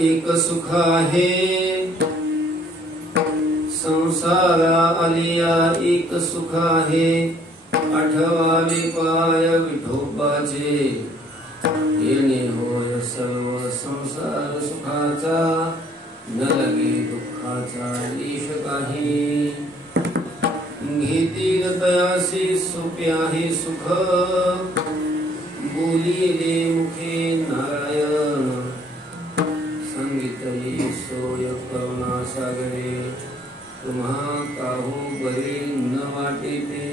एक सुख आहे, संसारा आलिया एक सुख आहे, आठवावे पाय विठोबाचे, येणे होय सर्व संसार सुखाचा, न लगे दुःखाचा लेश काही, घेतील तयासी सोपे आहे सुख, बोलिले मुखे नारायण, सांगितले सोय करुणा सागरे, तुम्हा काहू बरे न वाटे ते,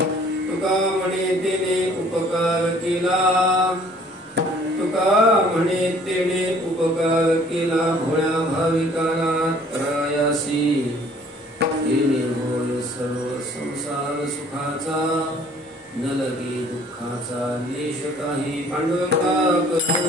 तुका म्हणे तेने उपकार केला, तुका म्हणे तेने उपकार केला, भोळ्या भाविकाला त्रायासी, येणे होय सर्व संसार सुखाचा, न लगे दुःखाचा लेश काही, पांडुरंगा करू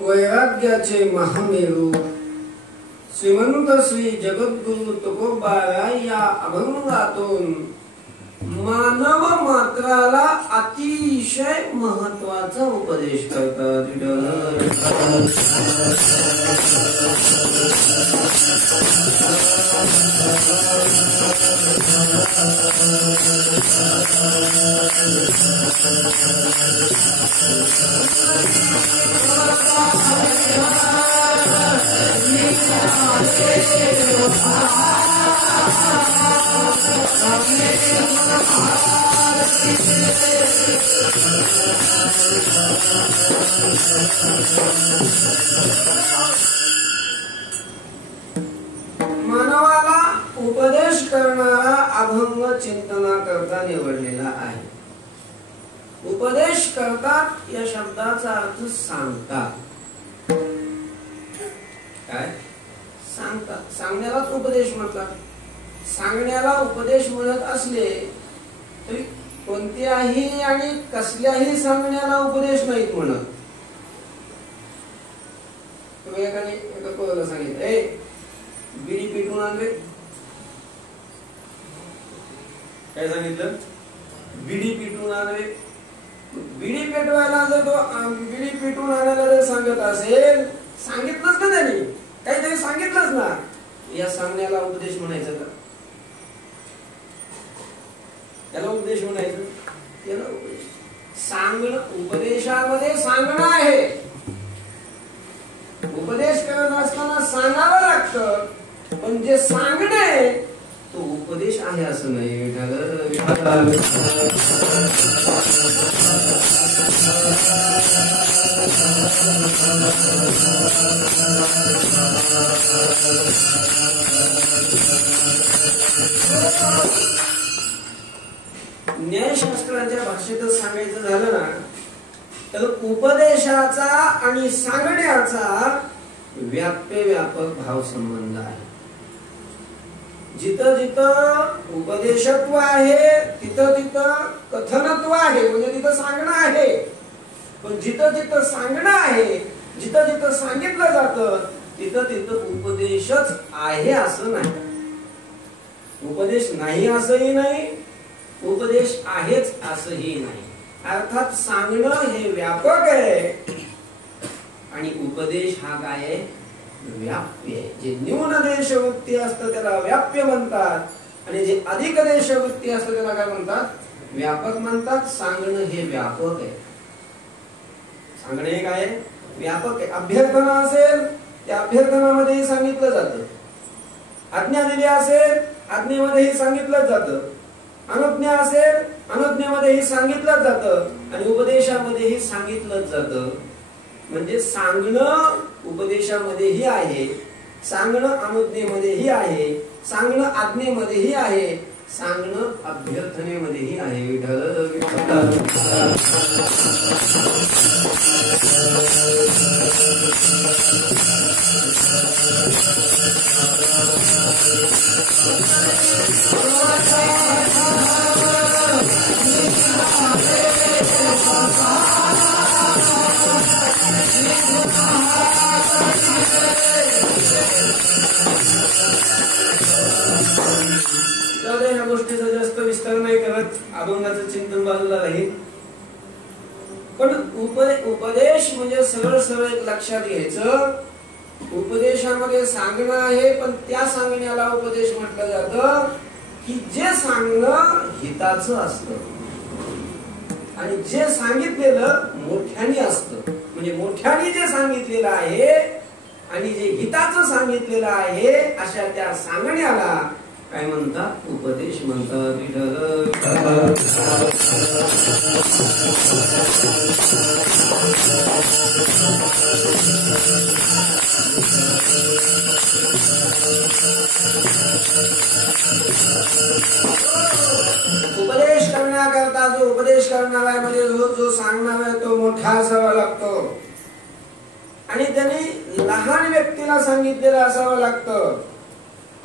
वैराग्याचे महामेरू श्रीमंत श्री जगद्गुरु तुकोबाराय या अभंगातून मानव मात्राला अतिशय महत्वाचा उपदेश करतात. मानवाला उपदेश करणारा अभंग चिंतना करता निवडलेला आहे. उपदेश करतात या शब्दाचा अर्थ सांगतात. काय सांगतात? सांगण्यालाच उपदेश म्हणतात. सांगण्याला उपदेश म्हणत असले तरी कोणत्याही आणि कसल्याही सांगण्याला उपदेश नाहीत म्हणत. तुम्ही एका पोराला सांगितलं, ए बिडी पिटून आणले. काय सांगितलं? बिडी पिटून आणले. बिडी पेटवायला जर तो बिडी पिटून आणायला जर सांगत असेल, सांगितलंच ना त्यांनी, काहीतरी सांगितलंच ना, या सांगण्याला उपदेश म्हणायचं का? त्याला उपदेश म्हणायचं? त्याला उपदेश सांगणं, उपदेशामध्ये सांगणं आहे. उपदेश करत असताना सांगावं लागतं, पण जे सांगणे तो उपदेश आहे असं नाही. न्यायशास्त्राच्या भाषेतच सांगायचं झालं ना, तर उपदेशाचा आणि सांगण्याचा व्याप्य व्यापक भाव संबंध आहे. जिथं जिथं उपदेशत्व आहे तिथं तिथं कथनत्व आहे, म्हणजे तिथं सांगणं आहे. पण जिथं जिथं सांगणं आहे, जिथं जिथं सांगितलं जातं तिथं तिथं उपदेशच आहे असं नाही. उपदेश नाही असंही नाही, उपदेश आहेच असंही नाही. अर्थात सांगणं हे व्यापक आहे आणि उपदेश हा काय आहे? व्याप्य आहे. जे न्यून देशवृत्ती असतं त्याला व्याप्य म्हणतात आणि जे अधिक देशवृत्ती असतं त्याला काय म्हणतात? व्यापक म्हणतात. सांगणं हे व्यापक आहे. सांगणे हे काय? व्यापक आहे. अभ्यर्थना असेल त्या अभ्यर्थनामध्येही सांगितलं जातं. आज्ञा दिली असेल आज्ञेमध्येही सांगितलं जातं. अनुज्ञा असेल अनुज्ञेमध्येही सांगितलं जातं आणि उपदेशामध्येही सांगितलंच जातं. म्हणजे सांगणं उपदेशामध्येही आहे, सांगणं अनुज्ञेमध्येही आहे, सांगणं आज्ञेमध्येही आहे, सांगणं अभ्यर्थनेमध्येही आहे. ह्या गोष्टीचा जास्त विस्तार नाही करत, अभंगाचं चिंतन बाजूला राहील. पण उपदेश म्हणजे सरळ सरळ लक्षात घ्यायचं, उपदेशामध्ये सांगणं आहे, पण त्या सांगण्याला उपदेश म्हटलं जातं की जे सांगणं हिताचं असतं आणि जे सांगितलेलं मोठ्याने असतं. म्हणजे मोठ्याने जे सांगितलेलं आहे आणि जे हिताचं सांगितलेलं आहे अशा त्या सांगण्याला काय म्हणतात? उपदेश म्हणतात. उपदेश करण्याकरता जो उपदेश करणारा आहे म्हणजे जो सांगणार आहे तो मोठा असावा लागतो आणि त्याने लहान व्यक्तीला सांगितलेलं असावं लागतं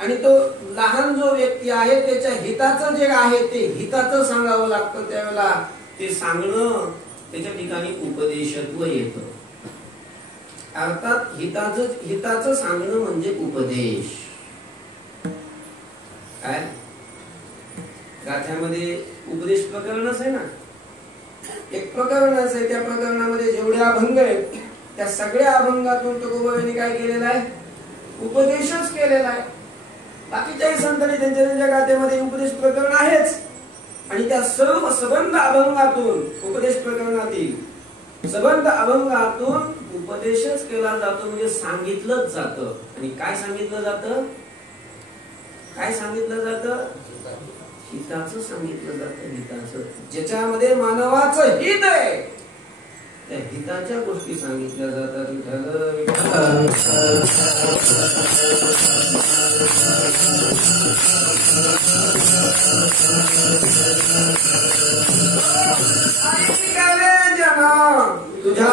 आणि तो लहान जो व्यक्ती आहे त्याच्या हिताचं जे आहे ते हिताचं सांगावं लागतं. त्यावेळेला ते सांगणं त्याच्या ठिकाणी उपदेशत्व येतं. अर्थात हिताचं सांगणं म्हणजे उपदेश. काय गाथ्यामध्ये त्याच्यामध्ये उपदेश प्रकरणच आहे ना, एक प्रकरणच आहे. त्या प्रकरणामध्ये जेवढे अभंग आहेत त्या सगळ्या अभंगातून तुकोबाबांनी काय केलेला आहे? उपदेशच केलेला आहे. बाकीच्याही संतांनी त्यांच्या त्यांच्या गाथेमध्ये उपदेश प्रकरण आहेच, आणि त्या सर्व सबंध अभंगातून उपदेश प्रकरणातील सबंध अभंगातून उपदेशच केला जातो, म्हणजे सांगितलंच जातं. आणि काय सांगितलं जातं? काय सांगितलं जातं? हिताचं सांगितलं जातं. हिताचं, ज्याच्यामध्ये मानवाचं हित आहे त्या हिताच्या गोष्टी सांगितल्या जातात. तुझ्या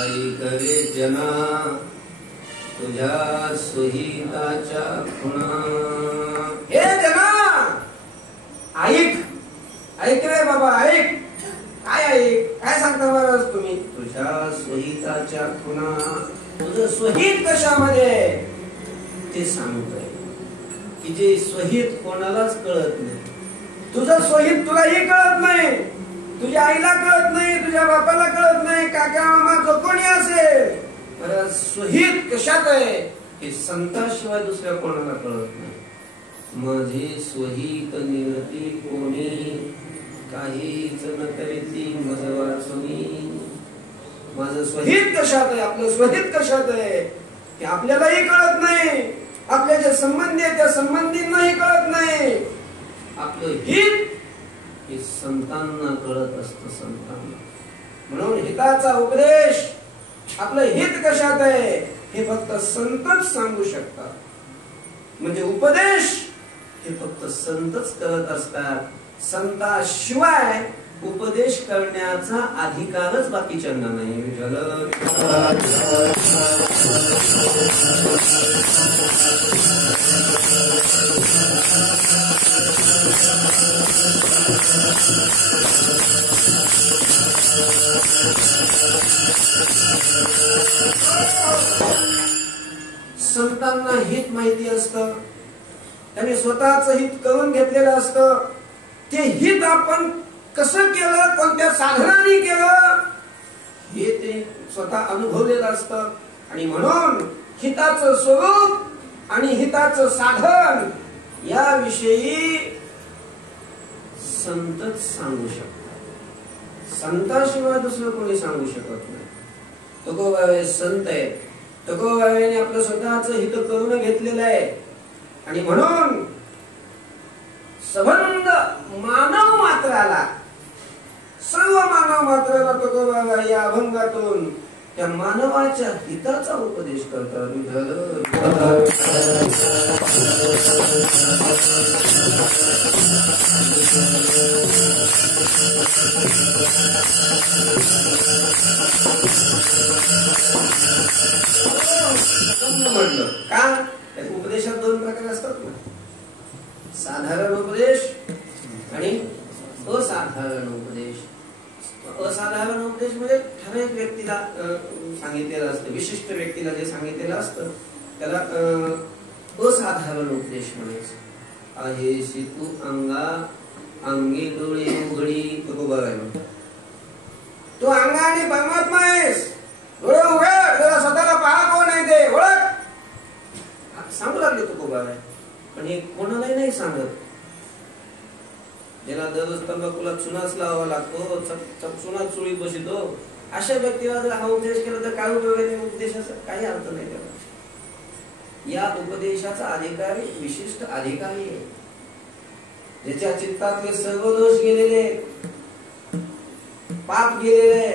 ऐकरे जना तुझ्या सुहिताच्या खुणा. हे जना ऐक, ऐक रे बाबा, ऐक. काय ऐक? काय सांगता महाराज तुम्ही? तुझ्या स्वहिताच्या खुणा. तुझं स्वहित कशामध्ये ते सांगतोय, की जे स्वहित कोणालाच कळत नाही. तुझं स्वहित तुलाही कळत नाही, तुझ्या आईला कळत नाही, तुझ्या बापाला कळत नाही, काका मामा जो कोणी असेल, स्वहित कशात आहे हे संताशिवाय दुसऱ्या कोणाला कळत नाही. माझे स्वहित निरती कोणी काहीच न करीती मज वाचुनी. माझं स्वहित कशात आहे, आपलं स्वहित कशात आहे ते आपल्यालाही कळत नाही, आपल्या जे संबंधी आहे त्या संबंधींनाही कळत नाही. आपलं हित हे संतांना कळत असतं, संतांना. म्हणून हिताचा उपदेश, आपलं हित कशात आहे हे फक्त संतच सांगू शकतात. म्हणजे उपदेश हे फक्त संतच करत असतात. संताशिवाय उपदेश करण्याचा अधिकारच बाकीच्यांना नाही. संतांना हित माहिती असतं, त्यांनी स्वतःच हित करून घेतलेलं असतं. ते हित आपण कसं केलं, कोणत्या साधनाने केलं हे ते स्वतः अनुभवलेलं असतं. आणि म्हणून हिताचं स्वरूप आणि हिताचं साधन याविषयी संतच सांगू शकतात. संताशिवाय दुसरं कोणी सांगू शकत नाही. तुकोबाबाई संत आहे, तुकोबाबाईने आपलं स्वतःच हित करून घेतलेलं आहे. आणि म्हणून सबंध मानव मात्राला, सर्व मानव मात्राला तुकोबाबा या अभंगातून त्या मानवाच्या हिताचा उपदेश करतात. म्हटलं का? उपदेशात दोन प्रकार असतात ना, साधारण उपदेश आणि असाधारण उपदेश. असाधारण उपदेश म्हणजे ठराविक व्यक्तीला सांगितलेलं असतं, विशिष्ट व्यक्तीला जे सांगितलेलं असतं त्याला असाधारण उपदेश म्हणायचं. आहे शितू अंगा अंगी डोळे उघडी. तुकोबाबाई म्हणतात तू अंगाने परमात्मा आहेस, डोळे उघड, जरा स्वतःला पहा कोण आहे ते ओळख. सांगू लागले तुकोबाबाई, पण हे कोणालाही नाही सांगत. ज्याला दररोज तंबाखूला चुनाच लावावा लागतो, चुनाच चुळीत बसतो, अशा व्यक्तीला जर हा उपदेश केला तर काय उपयोग आहे? उपदेशाचा काही अर्थ नाही त्याला. या उपदेशाचा अधिकारी विशिष्ट अधिकारी आहे, ज्याच्या चित्तातले सर्व दोष गेलेले, पाप गेलेले,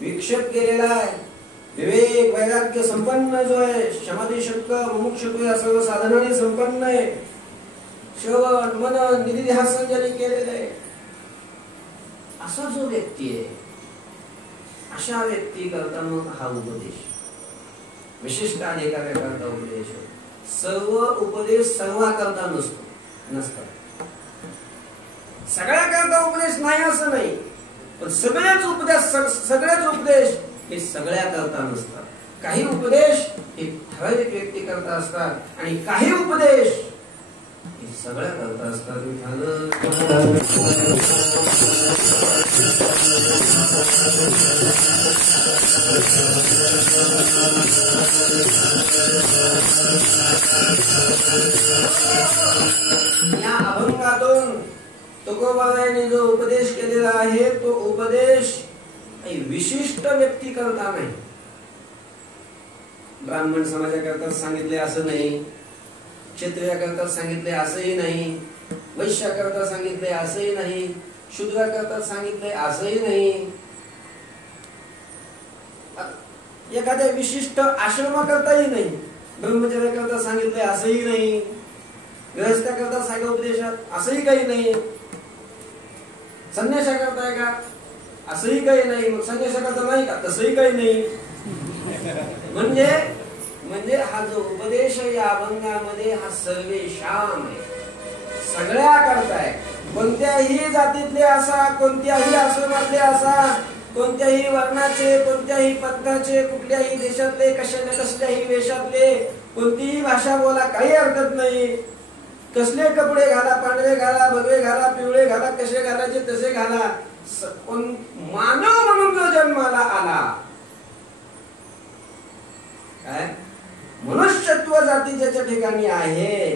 विक्षेप गेलेला आहे, विवेक वैराग्य संपन्न जो आहे, समाधी शक्य मुमुक्षत्व या सर्व साधनांनी संपन्न आहे, श्रवण मनन निधिध्यासन ज्यांनी केलेलं आहे, असा जो व्यक्ती आहे, अशा व्यक्ती करता मग हा उपदेश विशिष्ट अधिकाऱ्याकरता उपदेश. सर्व उपदेश सर्वाकरता नसतात, सगळ्याकरता उपदेश नाही असं नाही, पण सगळेच उपदेश हे सगळ्याकरता नसतात. काही उपदेश हे ठराविक व्यक्ती करता असतात आणि काही उपदेश हे सगळ्या करता असतात. या अभंगातून तुकोबाबांनी जो उपदेश केलेला आहे तो उपदेश विशिष्ट व्यक्ती करता नाही. ब्राह्मण समाजाकरता सांगितले असं नाही, क्षत्रियाकरता सांगितले असंही नाही, वैश्याकरता सांगितले असंही नाही, शूद्राकरता सांगितले असंही नाही, एखाद्या विशिष्ट आश्रमाकरताही नाही, ब्रह्मचर्याकरता सांगितले असंही नाही, गृहस्थाकरता सांगा उपदेशात असंही काही नाही, संन्यासाकरता आहे का असंही काही नाही, मग संन्यासाकरता नाही का तसंही काही नाही. म्हणजे हा जो उपदेश या अभंगामध्ये हा सर्वेशाम आहे, सगळ्या करताय, कोणत्याही जातीतले असा, कोणत्याही आश्रमातले असा, कोणत्याही वर्णाचे, कोणत्याही पंथाचे, कुठल्याही देशातले, कसल्याही वेशातले, कोणतीही भाषा बोला, काही हरकत नाही. कसले कपडे घाला, पांढरे घाला, भगवे घाला, पिवळे घाला, कसे घालायचे तसे घाला, मानव म्हणून जो जन्माला आला, काय मनुष्यत्व जाती ज्याच्या ठिकाणी आहे,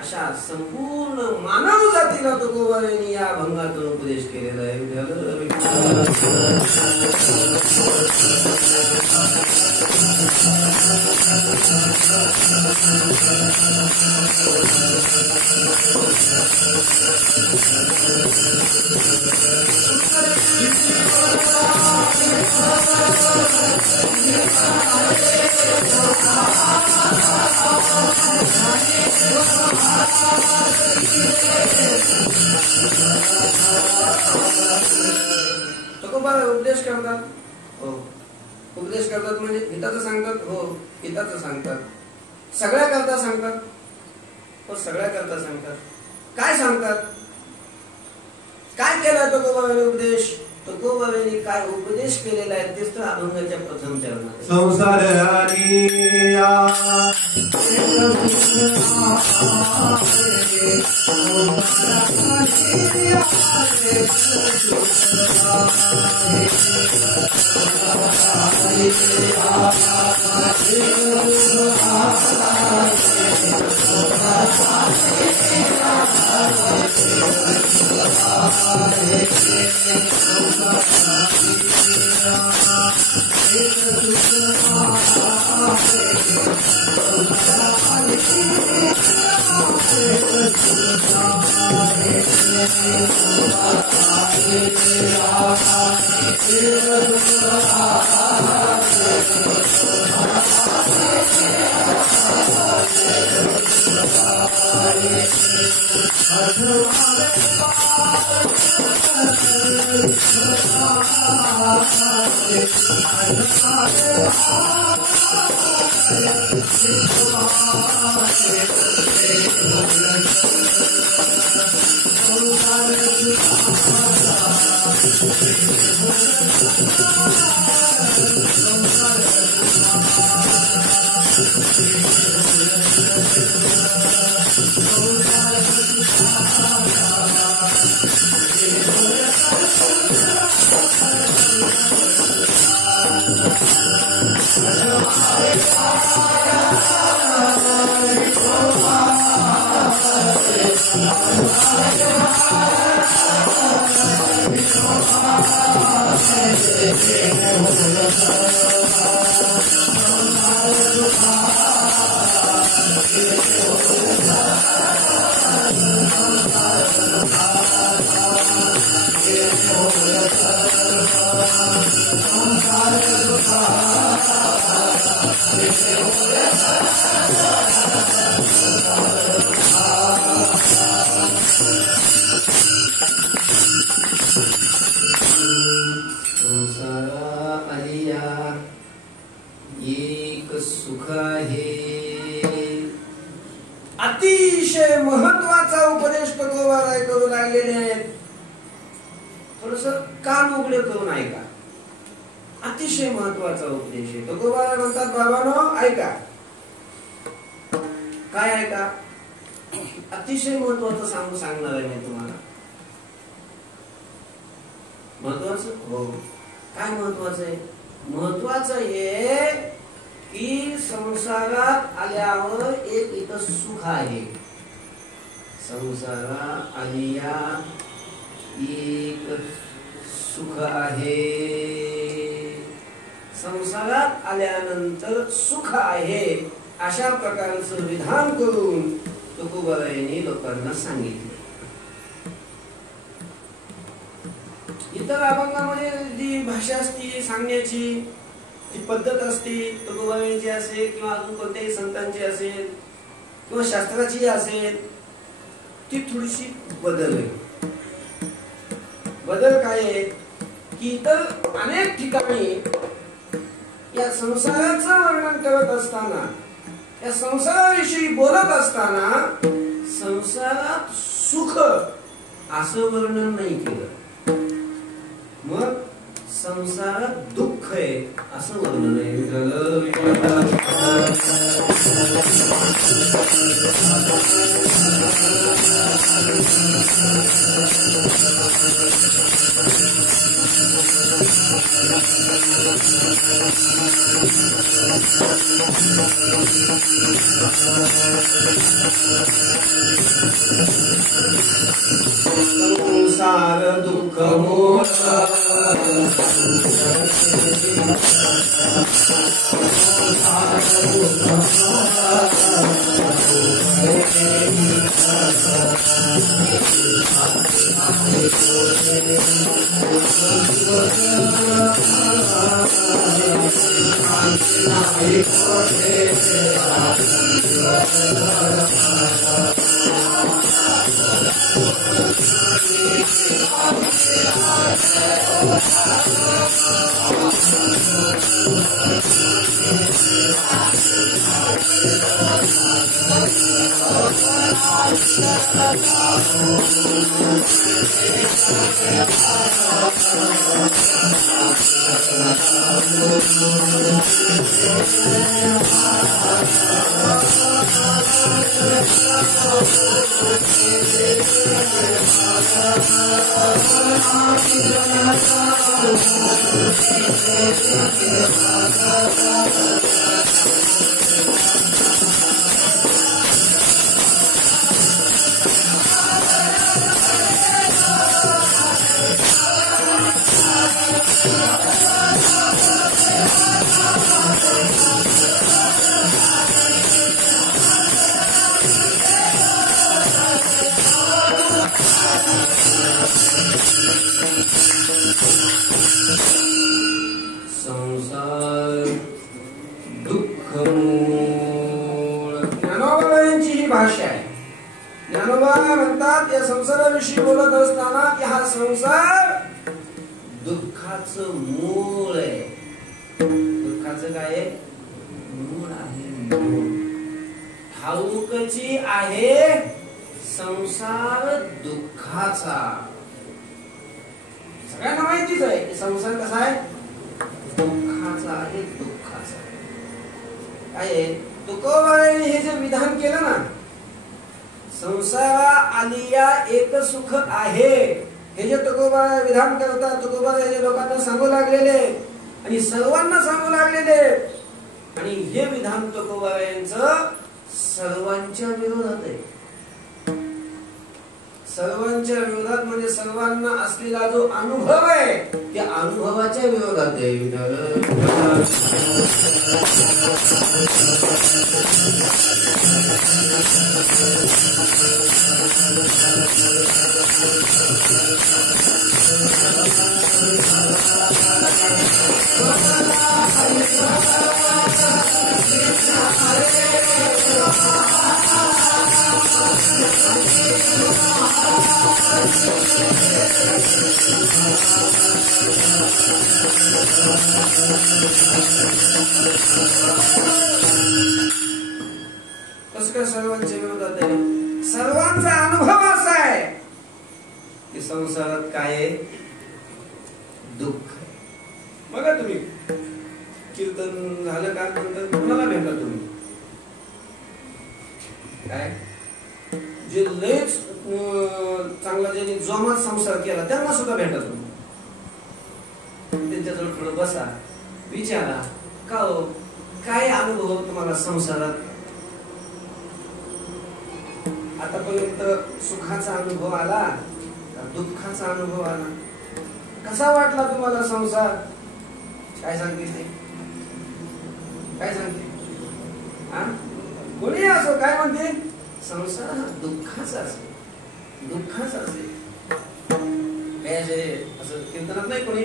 अशा संपूर्ण मानव जातीला तुकोबाबांनी या अभंगातून उपदेश केलेला आहे. तुकोबा उपदेश करतात, हो उपदेश करतात म्हणजे हिताचं सांगतात, हो हिताचं सांगतात, सगळ्या करता सांगतात, हो सगळ्या करता सांगतात. काय सांगतात, काय केलाय तुकोबाबांनी उपदेश, तुकोबाबांनी काय उपदेश केलेला आहे तेच तर अभंगाच्या प्रथम चरणात. संसार संसार एक सुख आहे. अतिशय महत्वाचा उपदेश तुकोबाराय करू लागलेले आहेत. थोडस कान उघडे करून ऐका. अतिशय महत्वाचा उपदेश आहे. तुकोबाराय म्हणतात, बाबांनो ऐका. काय ऐका? अतिशय महत्वाचं सांगणार आहे मी तुम्हाला. महत्वाचं? हो. काय महत्वाचं आहे? महत्वाचं आहे की संसारात आल्यावर एक इथं सुख आहे. संसारात आलिया एक सुख आहे. संसारात आल्यानंतर सुख आहे अशा प्रकारचं विधान करून तुकोबारायांनी लोकांना सांगितलं. इतर अभंगामध्ये जी भाषा असती सांगण्याची, जी पद्धत असते तुकोबारायांची असेल किंवा अजून कोणत्याही संतांची असेल किंवा शास्त्राची असेल, ती थोडीशी बदल आहे. बदल काय आहे की इतर अनेक ठिकाणी या संसाराचं वर्णन करत असताना, या संसाराविषयी बोलत असताना संसारात सुख असं वर्णन नाही केलं. मग संसारात दुःख आहे असं वर्णन आहे. संसार दुःख मोठा भाषा आहे. ज्ञानोबा म्हणतात या संसाराविषयी बोलत असताना की हा संसार दुःखाचं मूळ आहे. दुःखाचं काय आहे? मूळ आहे. ठाऊकची आहे संसार दुःखाचा. सगळ्यांना माहितीच आहे की संसार कसा आहे? दुःखाचा आहे. दुःखाचा काय आहे? तुकोबारायांनी हे जे विधान केलं ना, संसारा आलिया एक सुख आहे, हे जे तुकोबाराय विधान करतात, तुकोबाराय जे लोकांना सांगू लागलेले आणि सर्वांना सांगू लागलेले, आणि हे विधान तुकोबारायांचं सर्वांच्या विरोधात आहे. सर्वांच्या विरोधात म्हणजे सर्वांना असलेला जो अनुभव आहे त्या अनुभवाच्या विरोधात आहे. कसं काय सर्वांच्या विरोधात आहे? सर्वांचा अनुभव असा आहे की संसारात काय आहे? दुःख. बघा तुम्ही कीर्तन झालं का नंतर कोणाला भेटला तुम्ही? काय जे लयच चांगला ज्यांनी जोमात संसार केला त्यांना सुद्धा भेटा तुम्ही. त्यांच्याजवळ थोडं बसा, विचारा का हो काय अनुभव तुम्हाला संसारात आतापर्यंत? सुखाचा अनुभव आला का दुःखाचा अनुभव आला? कसा वाटला तुम्हाला संसार? काय सांगते ते? काय सांगते? कोणी असो काय म्हणते? संसार हा दुःखाचा असेल, दुःखाचा असेल. असं कीर्तनात नाही कोणी,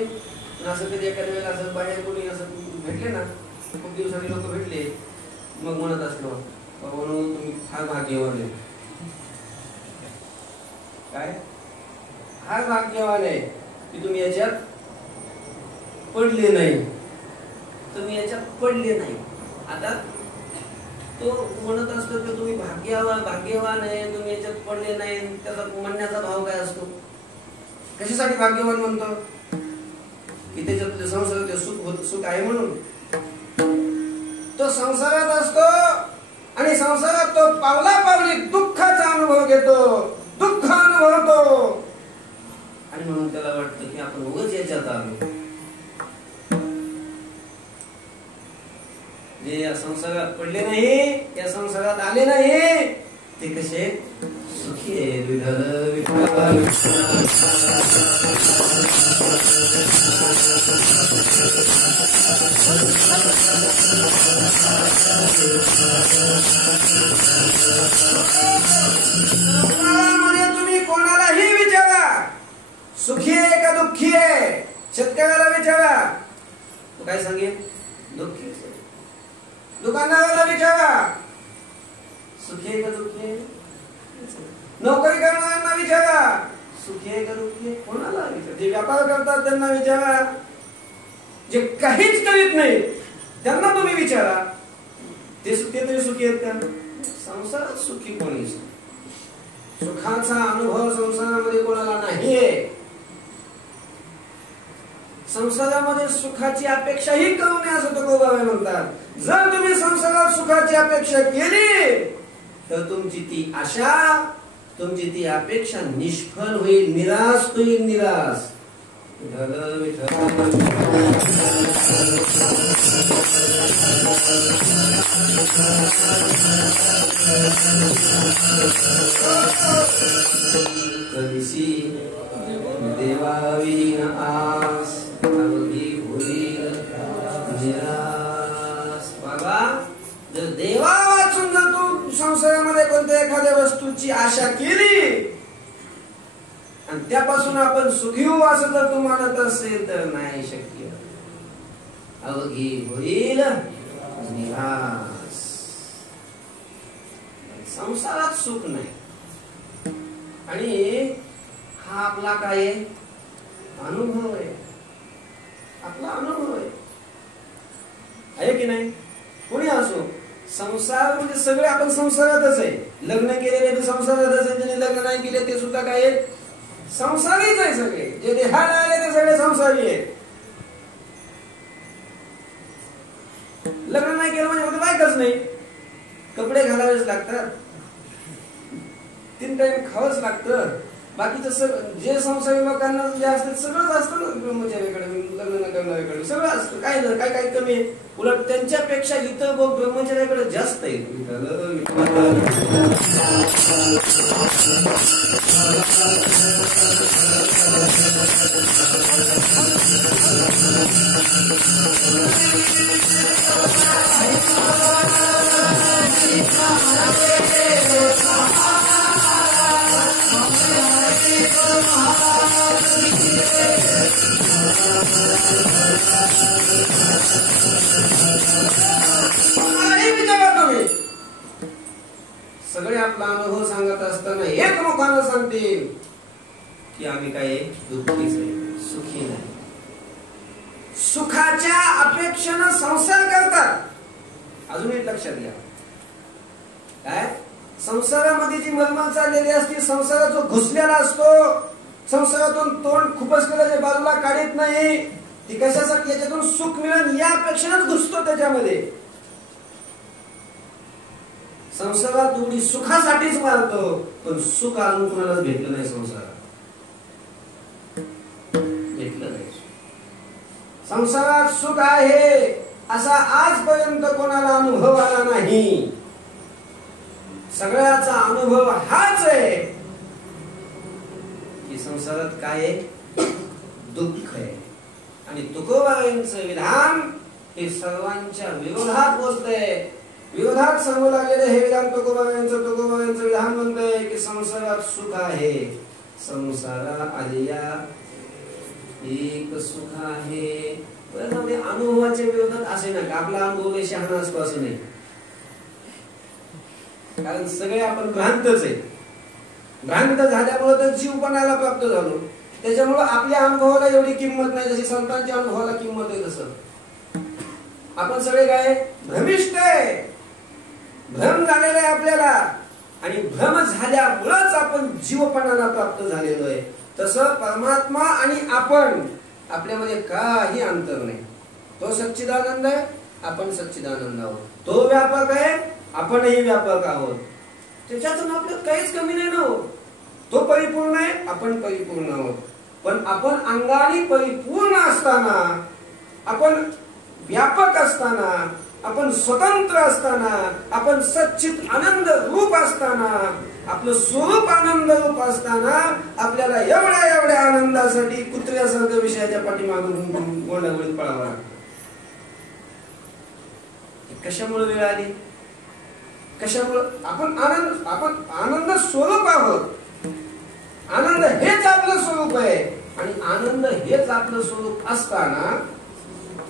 असं कधी एखाद्या वेळेला असं बाहेर कोणी असं भेटले ना, खूप दिवसांनी लोक भेटले, मग म्हणत असलो तुम्ही फार भाग्यवान आहे. काय फार भाग्यवान आहे की तुम्ही याच्यात पडले नाही, तुम्ही याच्यात पडले नाही. आता तो म्हणत असतो की तुम्ही भाग्यवान आहे, तुम्ही याच्यात पडले नाही. त्याचा म्हणण्याचा भाव काय असतो? कशासाठी भाग्यवान म्हणतो? की त्याच्यात संसारात सुख आहे म्हणून. तो संसारात असतो आणि संसारात तो पावला पावली दुःखाचा अनुभव घेतो, दुःख अनुभवतो आणि म्हणून त्याला वाटतं की आपण उगाच याच्यात आलो. जे या संसारात पडले नाही, या संसारात आले नाही, ते कसे सुखी आहे. विठ्ठल विठ्ठल मध्ये तुम्ही कोणालाही विचारा सुखी आहे का दुःखी आहे. शेतकऱ्याला विचारा, तो काय सांगेल? दुःखी. दुकानदाराला विचारा सुखी आहे का दुःखी आहे. नोकरी करणाऱ्यांना विचारा सुखी आहे का दुःखी आहे. कोणाला विचारा? जे व्यापार करतात त्यांना विचारा, जे काहीच करीत नाही त्यांना तुम्ही विचारा, ते तरी सुखी आहेत का? संसारात सुखी कोणीच. सुखाचा अनुभव संसारामध्ये कोणाला नाहीये. संसारामध्ये सुखाची अपेक्षा ही करू नये असं तुकोबाबाई म्हणतात. जर तुम्ही संसारात सुखाची अपेक्षा केली तर तुमची ती आशा, तुमची ती अपेक्षा निष्फळ होईल, निराश होईल. निराश. देवाविहीन आस अवघी होईल निराश. बाबा जर देवा वाचून जर तू संसारामध्ये कोणत्या एखाद्या वस्तूची आशा केली आणि त्यापासून आपण सुखी होऊ असं जर तू मानत असेल तर नाही शक्य. अवघी होईल निराश. संसारात सुख नाही. आणि हा आपला काय आहे? अनुभव आहे. आपला अनुभव आहे की नाही? कोणी असो, संसार म्हणजे सगळे आपण संसारातच आहे. लग्न केलेले ते संसारातच आहे, ज्यांनी लग्न नाही केले ते सुद्धा काय आहेत? संसारीच आहे. सगळे जे देहाला आले ते सगळे संसारी आहेत. लग्न नाही केलं म्हणजे बायकाच नाही. कपडे घालावेच लागतात, 3 टाइम खावंच लागतं. बाकीचं जे संसारी लोकांना जे असतं सगळंच असतं ना. ब्रह्मचार्याकडे, लग्न करणाऱ्याकडे सगळं असतं. काय नाही, काय कमी आहे. उलट त्यांच्यापेक्षा इथं बघ ब्रह्मचार्याकडे जास्त आहे. सगळे आपला अनुभव सांगत असताना एकमुखानं सांगतील की आम्ही काय दुःखीच आहे, सुखी नाही. सुखाच्या अपेक्षेनं संसार करतात. अजून एक लक्षात घ्या, काय संसारामध्ये जी मलमल चाललेली असते, संसारात जो घुसलेला असतो, संसारातून तोंड खूपच केलं बाजूला काढत नाही, ती कशासाठी याच्यातून सुख मिळेल या अपेक्षेनंच घुसतो त्याच्यामध्ये. संसारात उडी सुखासाठीच मारतो, पण सुख अजून कोणालाच भेटलं नाही. संसारात भेटलं नाही. संसारात सुख आहे असा आजपर्यंत कोणाला अनुभव आला नाही. सगळ्याचा अनुभव हाच आहे की संसारात काय आहे, दुःख आहे. आणि तुकोबारायांचं विधान हे सर्वांच्या विरोधात बोलतंय. विरोधात सांगू लागलेले हे विधान तुकोबारायांचं विधान म्हणतंय की संसारात सुख आहे, संसारा आलिया एक सुख आहे. अनुभवाच्या विरोधात असे ना का आपला अनुभव शहाणा असतो असं नाही, कारण सगळे आपण भ्रांतच आहे. भ्रांत झाल्यामुळे तर जीवपणाला प्राप्त झालो. त्याच्यामुळे आपल्या अनुभवाला एवढी किंमत नाही जशी संतांच्या अनुभवाला किंमत आहे. तसं आपण सगळे काय भ्रमिष्ठ आहे, भ्रम झालेला आहे आपल्याला, आणि भ्रम झाल्यामुळेच आपण जीवपणाला प्राप्त झालेलो आहे. तसं परमात्मा आणि आपण आपल्यामध्ये काही अंतर नाही. तो सच्चिदानंद आहे, आपण सच्चिदानंद आहोत. तो व्यापक आहे, आपणही व्यापक आहोत. त्याच्यातून आपल्यात काहीच कमी नाही ना. तो परिपूर्ण आहे, आपण परिपूर्ण आहोत. पण आपण अंगाने परिपूर्ण असताना, आपण व्यापक असताना, आपण स्वतंत्र असताना, आपण सच्चित आनंद रूप असताना, आपलं स्वरूप आनंद रूप असताना आपल्याला एवढ्या आनंदासाठी कुत्र्यासारख्या विषयाच्या पाठीमागून गोंडागोळीत पळावं लागतं. कशामुळे वेळ आली, कशामुळे आपण आनंद स्वरूप आहोत. आनंद हेच आपलं स्वरूप आहे, आणि आनंद हेच आपलं स्वरूप असताना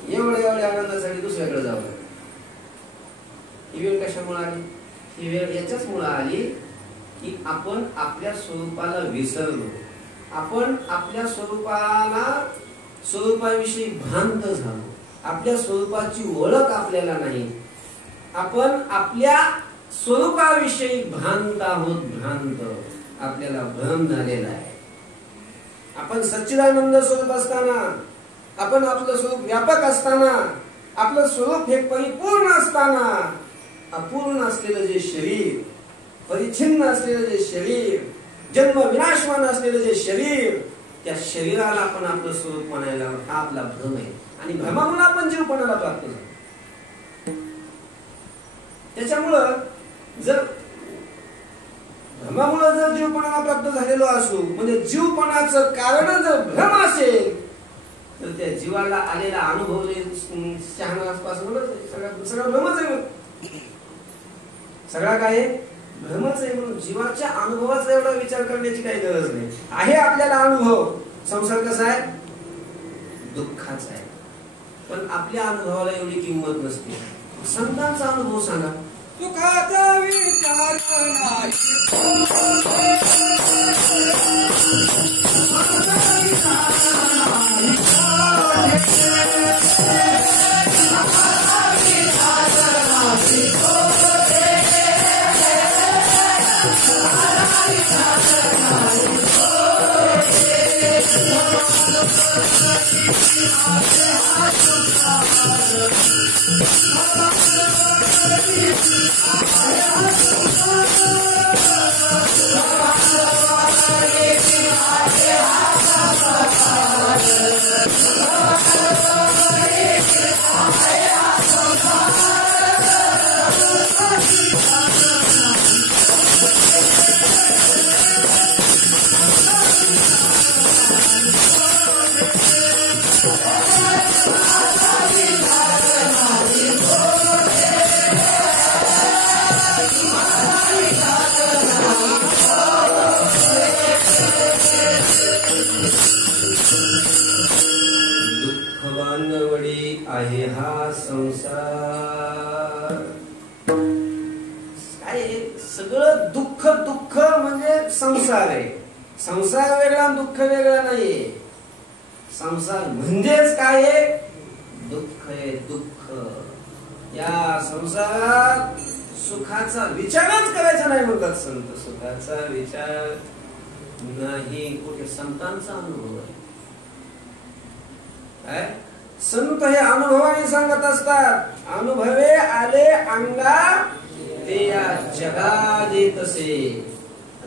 एवढ्या आनंदासाठी दुसऱ्याकडे जावं लागतं. ही वेळ कशामुळे आली? ही वेळ याच्याच मुळे आली की आपण आपल्या स्वरूपाला विसरलो. आपण आपल्या स्वरूपाविषयी भ्रांत झालो. आपल्या स्वरूपाची ओळख आपल्याला नाही. आपण आपल्या स्वरूपाविषयी भ्रांत आहोत. आपल्याला भ्रम झालेला आहे. आपण सच्चिदानंद स्वरूप असताना, आपण आपलं स्वरूप व्यापक असताना, आपलं स्वरूप हे परिपूर्ण असताना, अपूर्ण असलेलं जे शरीर, परिच्छिन्न असलेलं जे शरीर, जन्म विनाशमान असलेलं जे शरीर, त्या शरीराला आपण आपलं स्वरूप म्हणायला हा आपला भ्रम आहे. आणि भ्रमामुळे आपण जीवपणाला प्राप्त झालो. त्याच्यामुळं जर भ्रमामुळे जर जीवपणाला प्राप्त झालेलो असू, म्हणजे जीवपणाचं कारण जर भ्रम असेल, तर त्या जीवाला आलेला अनुभव शहाणापासून सगळा भ्रमच आहे. सगळा काय भ्रमच आहे. म्हणून जीवाच्या अनुभवाचा एवढा विचार करण्याची काही गरज नाही. आहे आपल्याला अनुभव. संसार कसा आहे, दुःखाचा आहे. पण आपल्या अनुभवाला एवढी किंमत नसते. संतांचा अनुभव सांगा. सुखाचा विचार नाही, आहे हा संसार. काय सगळं दुःख दुःख म्हणजे संसार आहे. संसार वेगळा दुःख वेगळा नाहीये. संसार म्हणजेच काय आहे? दुःख आहे, दुःख. या संसारात सुखाचा विचारच करायचा नाही म्हणतात संत. सुखाचा विचार नाही. कुठे संतांचा अनुभव आहे काय? संत हे अनुभवाने सांगत असतात. अनुभवे आले अंगा ते या जगा देतसे.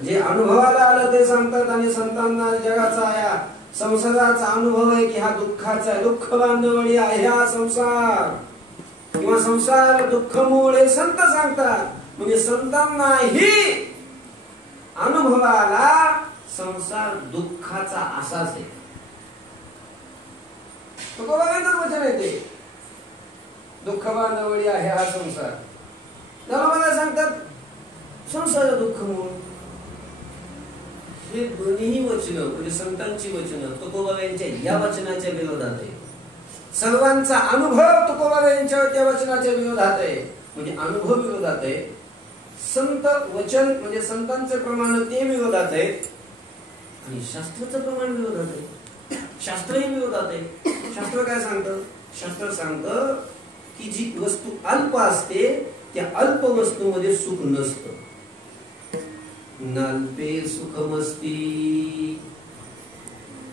जे अनुभवाला आलं ते सांगतात. आणि संतांना जगाचा या संसाराचा अनुभव आहे की हा दुःखाचा आहे. दुःख बांधवणी आहे हा संसार किंवा संसार दुःख मूळ हे संत सांगतात. म्हणजे संतांनाही अनुभवाला संसार दुःखाचा असाच आहे. तुकोबारांचंच वचन आहे ते. दुःख बांधवणी आहे हा संसार. मला सांगतात संसार दुःख मूळ. हे दोन्ही वचन म्हणजे संतांची वचन तुकोबा यांच्या या वचनाच्या विरोधात आहे. सर्वांचा अनुभव तुकोबा यांच्या त्या वचनाच्या विरोधात आहे. म्हणजे अनुभव विरोधात आहे. संत वचन म्हणजे संतांचं प्रमाण ते विरोधात आहे. आणि शास्त्राचं प्रमाण विरोधात आहे. शास्त्रही विरोधात आहे. शास्त्र काय सांगतं? शास्त्र सांगतं की जी वस्तू अल्प असते त्या अल्प वस्तूमध्ये सुख नसतं. नाल्पे सुखमस्ती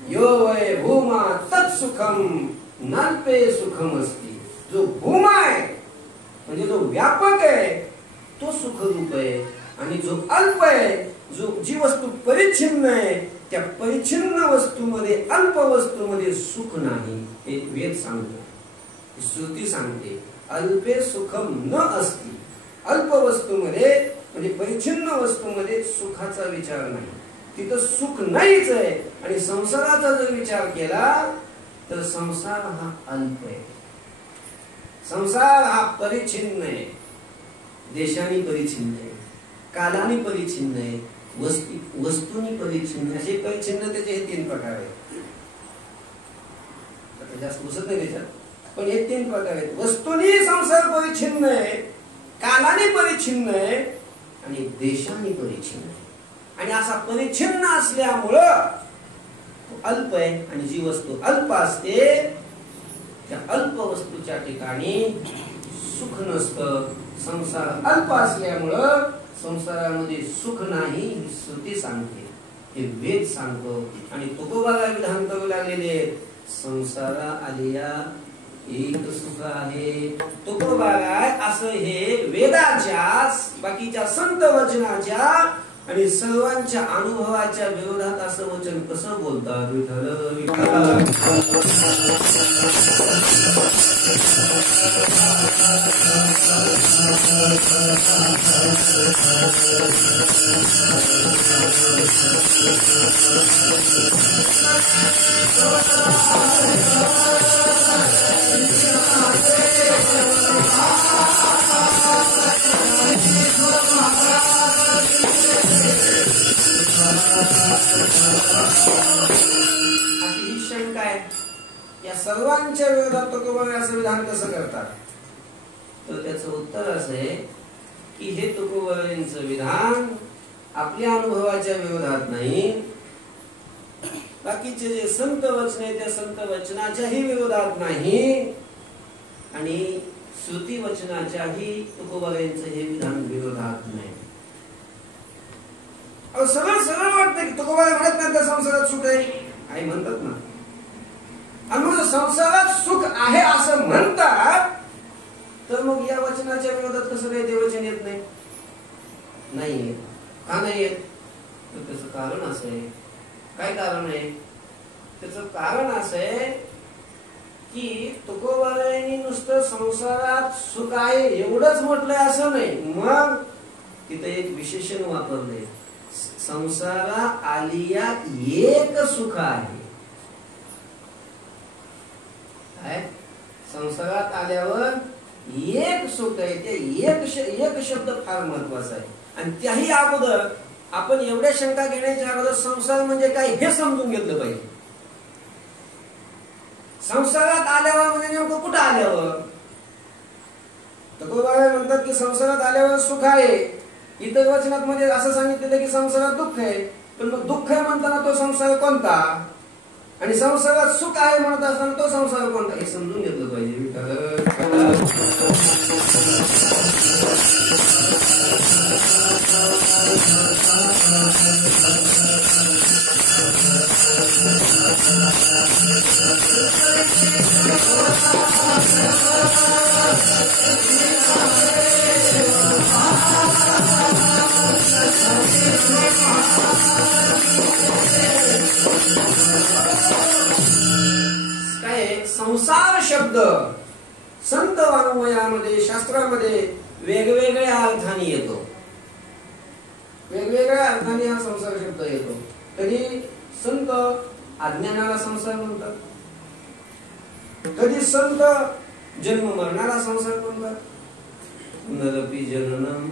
यो वै भूमा तत्सुखम नाल्पे सुखमस्ती. जो भूमा आहे म्हणजे जो व्यापक आहे तो सुखरूप आहे. आणि जो अल्प आहे जी वस्तू परिच्छिन्न आहे त्या परिच्छिन्न वस्तूमध्ये अल्प वस्तूमध्ये सुख नाही. हे वेद सांगतो. श्रुती सांगते अल्पे सुखम न असती. अल्प वस्तूमध्ये म्हणजे परिच्छिन्न वस्तूमध्ये सुखाचा विचार नाही. तिथं सुख नाहीच आहे. आणि संसाराचा जर विचार केला तर संसार हा अल्प आहे. संसार हा परिच्छिन्न आहे. देशाने परिच्छिन्न आहे, कालाने परिच्छिन्न आहे, वस्तूंनी परिच्छिन्न. असे परिच्छिन्नतेचे हे 3 प्रकार आहेत. जास्त घुसत नाही त्याच्यात, पण हे 3 प्रकार आहेत. वस्तूंनी संसार परिच्छिन्न आहे, कालाने परिच्छिन्न आहे आणि देशाने परिच्छिन्न आहे. आणि असा परिच्छिन्न असल्यामुळं अल्प आहे. आणि जी वस्तू अल्प असते त्या अल्प वस्तूच्या ठिकाणी सुख नसतं. संसार अल्प असल्यामुळं संसारामध्ये सुख नाही. श्रुती सांगते, हे वेद सांगतो. आणि तुकोबाला विधान करू लागलेले संसारा आलिया एक सुख आहे. तुकोबाला असं हे वेदाच्या बाकीच्या संत वचनाच्या आणि सर्वांच्या अनुभवाच्या विरोधात असं वचन कसं बोलतात? विठ्ठल विठ्ठल. अशी शंका आहे. या सर्वांच्या विरोधात तुकोबा असं विधान कसं करतात? तर त्याचं उत्तर असं आहे की हे तुकोबांचं विधान आपल्या अनुभवाच्या विरोधात नाही. बाकीचे जे संत वचन आहे त्या संत वचनाच्याही विरोधात नाही. आणि श्रुती वचनाच्याही तुकोबांचं हे विधान विरोधात नाही. सरळ सरळ वाटतं की तुकोबा म्हणत नाही त्या संसारात सुख आहे. आई म्हणतात ना. आणि मग संसारात सुख आहे असं म्हणतात तर मग या वचनाच्या विरोधात कसं काही ते वचन येत नाही? नाही येत. का नाही येत? तर त्याचं कारण असं आहे. काय कारण आहे? त्याचं कारण असं आहे की तुकोबारायांनी नुसतं संसारात सुख आहे एवढंच म्हटलंय असं नाही. मग तिथे एक विशेषण वापरले. संसारा आलिया एक सुख आहे. संसारात आल्यावर एक सुख आहे. ते एक शब्द फार महत्वाचा आहे. आणि त्याही अगोदर आपण एवढ्या शंका घेण्याच्या अगोदर संसार म्हणजे काय हे समजून घेतलं पाहिजे. संसारात आल्यावर म्हणजे नेमकं कुठं आल्यावर? तुकोबा म्हणतात की संसारात आल्यावर सुख आहे इतर वचनात मध्ये असं सांगितलेलं की संसारात दुःख आहे, पण मग दुःख आहे म्हणताना तो संसार कोणता आणि संसारात सुख आहे म्हणत असताना तो संसार कोणता हे समजून घेतलं पाहिजे. संसार शब्द संत वाङ्मयामध्ये शास्त्रामध्ये वेगवेगळ्या अर्थाने येतो. वेगवेगळ्या अर्थाने हा संसार शब्द येतो. कधी संत अज्ञानाला संसार म्हणतात, कधी संत जन्म मरणाला संसार म्हणतात. पुनरपि जननम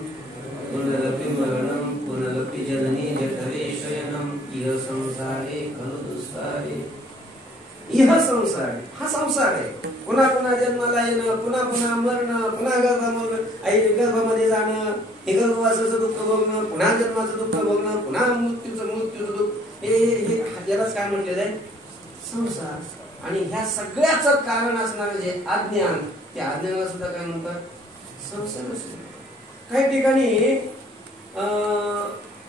पुनरपि मरणम पुनरपि जननी जठरे शयनम इह संसारे खलु दुस्सारे. इह संसार हा संसार आहे. पुन्हा पुन्हा जन्माला येणं, पुन्हा पुन्हा मरणं, पुन्हा गर्भामध्ये जाणं, हे गर्भवासाचं दुःख भोगणं, पुन्हा जन्माचं दुःख भोगणं, पुन्हा मृत्यूचं दुःख, हे यालाच काय म्हटलेलं आहे संसार. आणि ह्या सगळ्याचं कारण असणारं जे अज्ञान, त्या अज्ञानाला सुद्धा काय म्हणतात संसार. काही ठिकाणी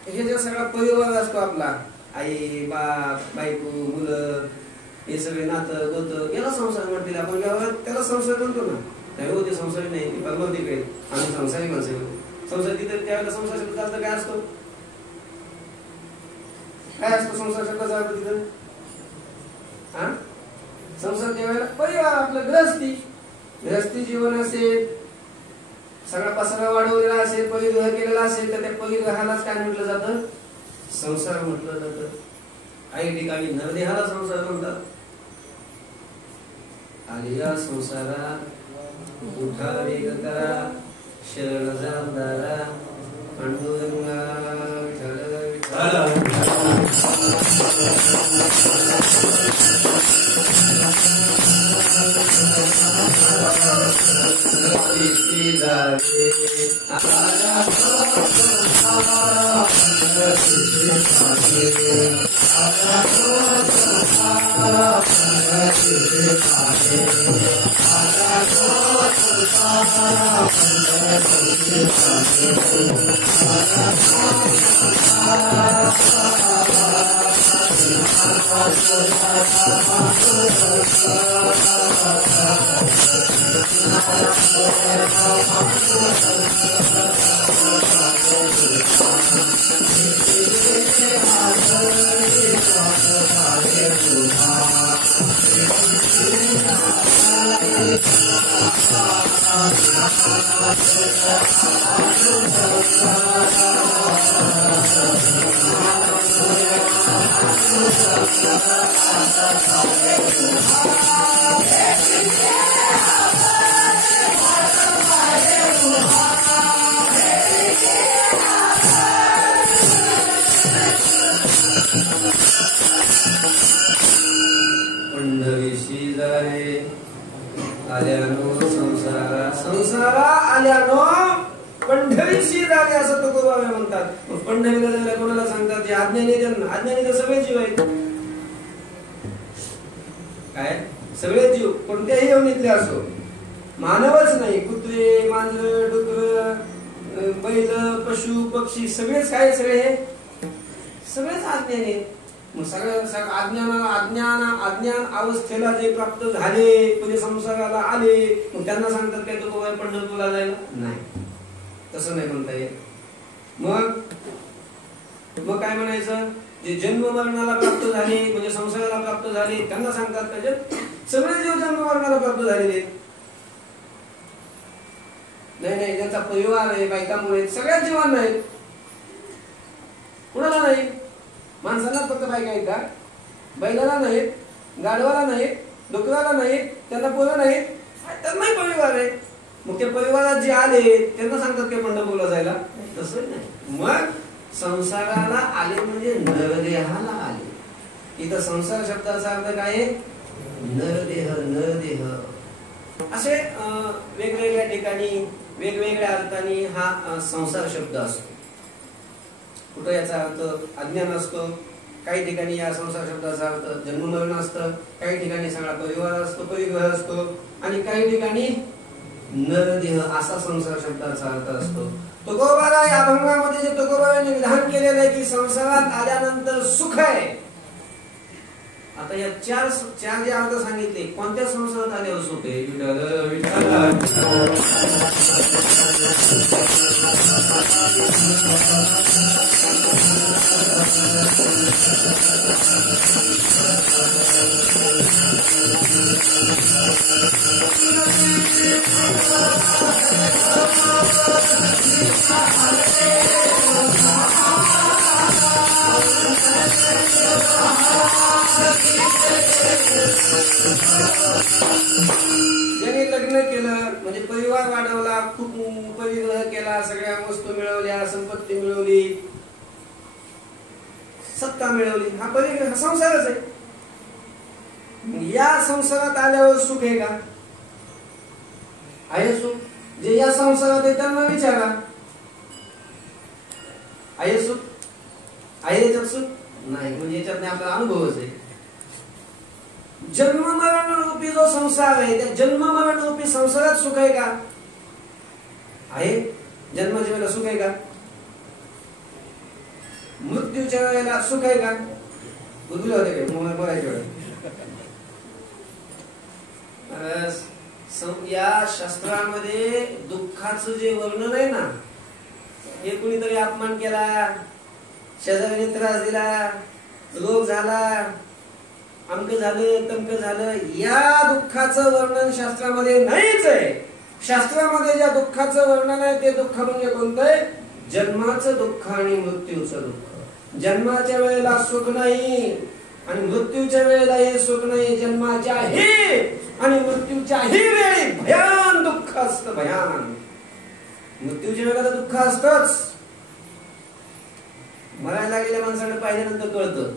हे जे सगळा परिवार असतो आपला, आई बाप बायको मुलं, हे सगळे नातं गोत, याला संसार म्हणतील आपण. त्याला संसार म्हणतो ना, त्यावेळी ते संसारी नाही, ती परमार्थिक आहे. आम्ही संसारी माणसं संसार तिथे त्यावेळेला संसार शब्दाचा अर्थ काय असतो? काय असतो संसार शब्दाचा अर्थ तिथं? हा संसार त्यावेळेला परिवार, आपलं गृहस्थी जीवन असेल, सगळा पसरा वाढवलेला असेल, परिग्रह केलेला असेल, तर त्या परिग्रहालाच काय म्हटलं जातं संसार म्हटलं जातं. काही ठिकाणी नरदेहाला संसार म्हणतात. आलिया संसारात उठा वेग करा, शरण जामदारा, पांडुरंगा संसारा आल्यानो पंढरीशी झाले असं तुकोबावे म्हणतात. पंढरीला जायला कोणाला सांगतात? जे अज्ञानी तर सगळे जीव आहेत. काय सगळे जीव कोणत्याही योनीतले असो, मानवच नाही, कुत्रे मांजर डुकर बैल पशु पक्षी सगळेच काय, सगळेच अज्ञानी. मग सगळं अज्ञान अवस्थेला जे प्राप्त झाले, म्हणजे संसाराला आले, मग त्यांना सांगतात काय तो पंढरपूरला जायला? नाही, तसं नाही म्हणता येत. मग काय म्हणायचं? जे जन्म मरणाला प्राप्त झाले, म्हणजे संसाराला प्राप्त झाले, त्यांना सांगतात का सगळे जीव जन्म मरणाला प्राप्त झालेले? नाही, ज्यांचा परिवार आहे, बायकामुळे सगळ्याच जीवांना आहेत. कुणाला नाही? माणसाला फक्त बायका आहेत का? बैलाला नाहीत, गाढवाला नाहीत, डुकराला नाहीत, त्यांना पोरं नाहीत, त्यांनाही परिवार आहे. मग त्या परिवारात जे आले त्यांना सांगतात की पंढरपूरला जायला? तसं नाही. मग संसाराला आले म्हणजे नरदेहाला आले. इथं संसार शब्दाचा अर्थ काय आहे? नरदेह. असे वेगवेगळ्या ठिकाणी वेगवेगळ्या अर्थाने हा संसार शब्द असतो. कुठं याचा अर्थ अज्ञान असतो, काही ठिकाणी या संसार शब्दाचा अर्थ जन्ममरण असतं, काही ठिकाणी सगळा परिवार असतो, परिग्रह असतो, आणि काही ठिकाणी नरदेह असा संसार शब्दाचा अर्थ असतो. तुकोबाला या अभंगामध्ये जे तुकोबाने विधान केलेलं आहे की संसारात आल्यानंतर सुख आहे. आता या चार जे अर्थ सांगितले, कोणत्या संसारात आल्यावर सुख आहे? विठ्ठल विठ्ठल ज्यांनी लग्न केलं म्हणजे परिवार वाढवला, खूप परिग्रह केला, सगळ्या वस्तू मिळवल्या, संपत्ती मिळवली, सत्ता मिळवली, हा परिग्रह संसारच आहे. या संसारात आल्यावर सुख आहे का? आहे सुख? जे या संसारात आहे त्यांना विचारा, आहे सुख? आहे याच्यात सुख? नाही. म्हणजे याच्यात आपला अनुभवच आहे. जन्म मरण रूपी जो संसार आहे, त्या जन्म मरण रूपी संसारात सुख आहे का? आहे. जन्माच्या वेळेला सुख आहे का? मृत्यूच्या वेळेला सुख आहे का? बुद्धीला होते का मरायच्या वेळेला? या शास्त्रामध्ये दुःखाचं जे वर्णन आहे ना, हे कुणीतरी अपमान केला, शेजारीने त्रास दिला, रोग झाला, अमक झालं, तमक झालं, या दुःखाचं वर्णन शास्त्रामध्ये नाहीच आहे. शास्त्रामध्ये ज्या दुःखाचं वर्णन आहे ते दुःख म्हणजे कोणतं आहे? जन्माचं दुःख आणि मृत्यूचं दुःख. जन्माच्या वेळेला सुख नाही आणि मृत्यूच्या वेळेला हे सुख नाही. जन्माच्याही आणि मृत्यूच्याही वेळी भयान दुःख असतं, भयान. मृत्यूच्या वेळेला तर दुःख असतंच. मरायला गेल्या माणसाने पाहिल्यानंतर कळतं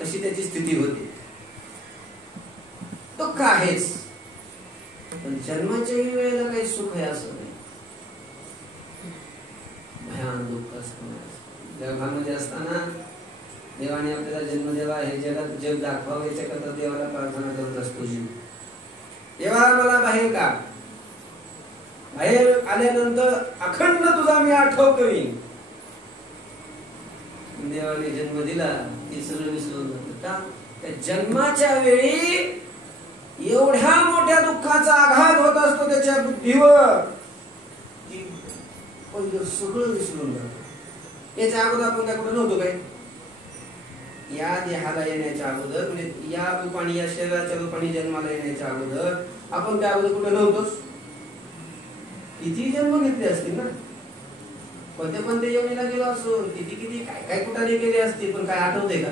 कशी त्याची स्थिती होती. दुःख आहेच, पण जन्माच्याही वेळेला काही सुख आहे असं नाही. भयान दुःख असतं. जगामध्ये असताना देवाने आपल्याला जन्म द्यावा, हे जगात जग दाखवावं याच्याकरता देवाला प्रार्थना करत असतो जीव. देवा मला बाहेर का? बाहेर आल्यानंतर अखंड तुझा मी आठव करीन. देवाने जन्म दिला ते सगळं विसरून जातं. त्या जन्माच्या वेळी एवढ्या मोठ्या दुःखाचा आघात होत असतो त्याच्या बुद्धीवर की पहिलं सगळं विसरून जातं. याच्या अगोदर आपण काय कुठं नव्हतो काय? या देहाला येण्याच्या अगोदर, म्हणजे या रूपाने, या शरीराच्या रूपाने जन्माला येण्याच्या अगोदर आपण त्या अगोदर कुठं नव्हतोच. किती जन्म घेतले असतील ना, कोणत्या कोणत्या योनीला गेलो असो, किती किती काय काय कुठाने गेले असतील, पण काय आठवते का?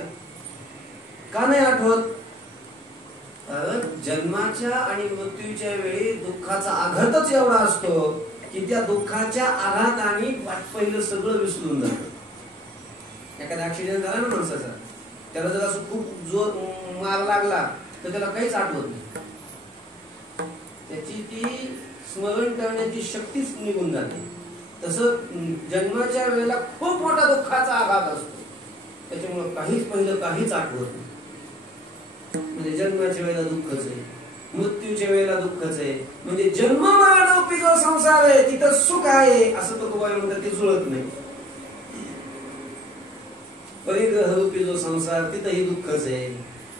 का नाही आठवत? कारण जन्माच्या आणि मृत्यूच्या वेळी दुःखाचा आघातच एवढा असतो की त्या दुःखाच्या आघाताने पहिलं सगळं विसरून जातं. एखादा ऍक्सिडेंट झाला ना माणसाचा, त्याला जर असं खूप जोर मार लागला तर त्याला काहीच आठवत नाही. त्याची ती स्मरण करण्याची शक्तीच निघून जाते. तसं जन्माच्या वेळेला खूप मोठा दुःखाचा आघात असतो, त्याच्यामुळे पहिलं काहीच आठवत नाही. म्हणजे जन्माच्या वेळेला दुःखच आहे, मृत्यूच्या वेळेला दुःखच आहे. म्हणजे जन्म मरणरूपी जो संसार आहे तिथं सुख आहे असं तुकोबा म्हणतात, ते जुळत नाही. परिग्रहरूपी जो संसार तिथंही दुःखच आहे,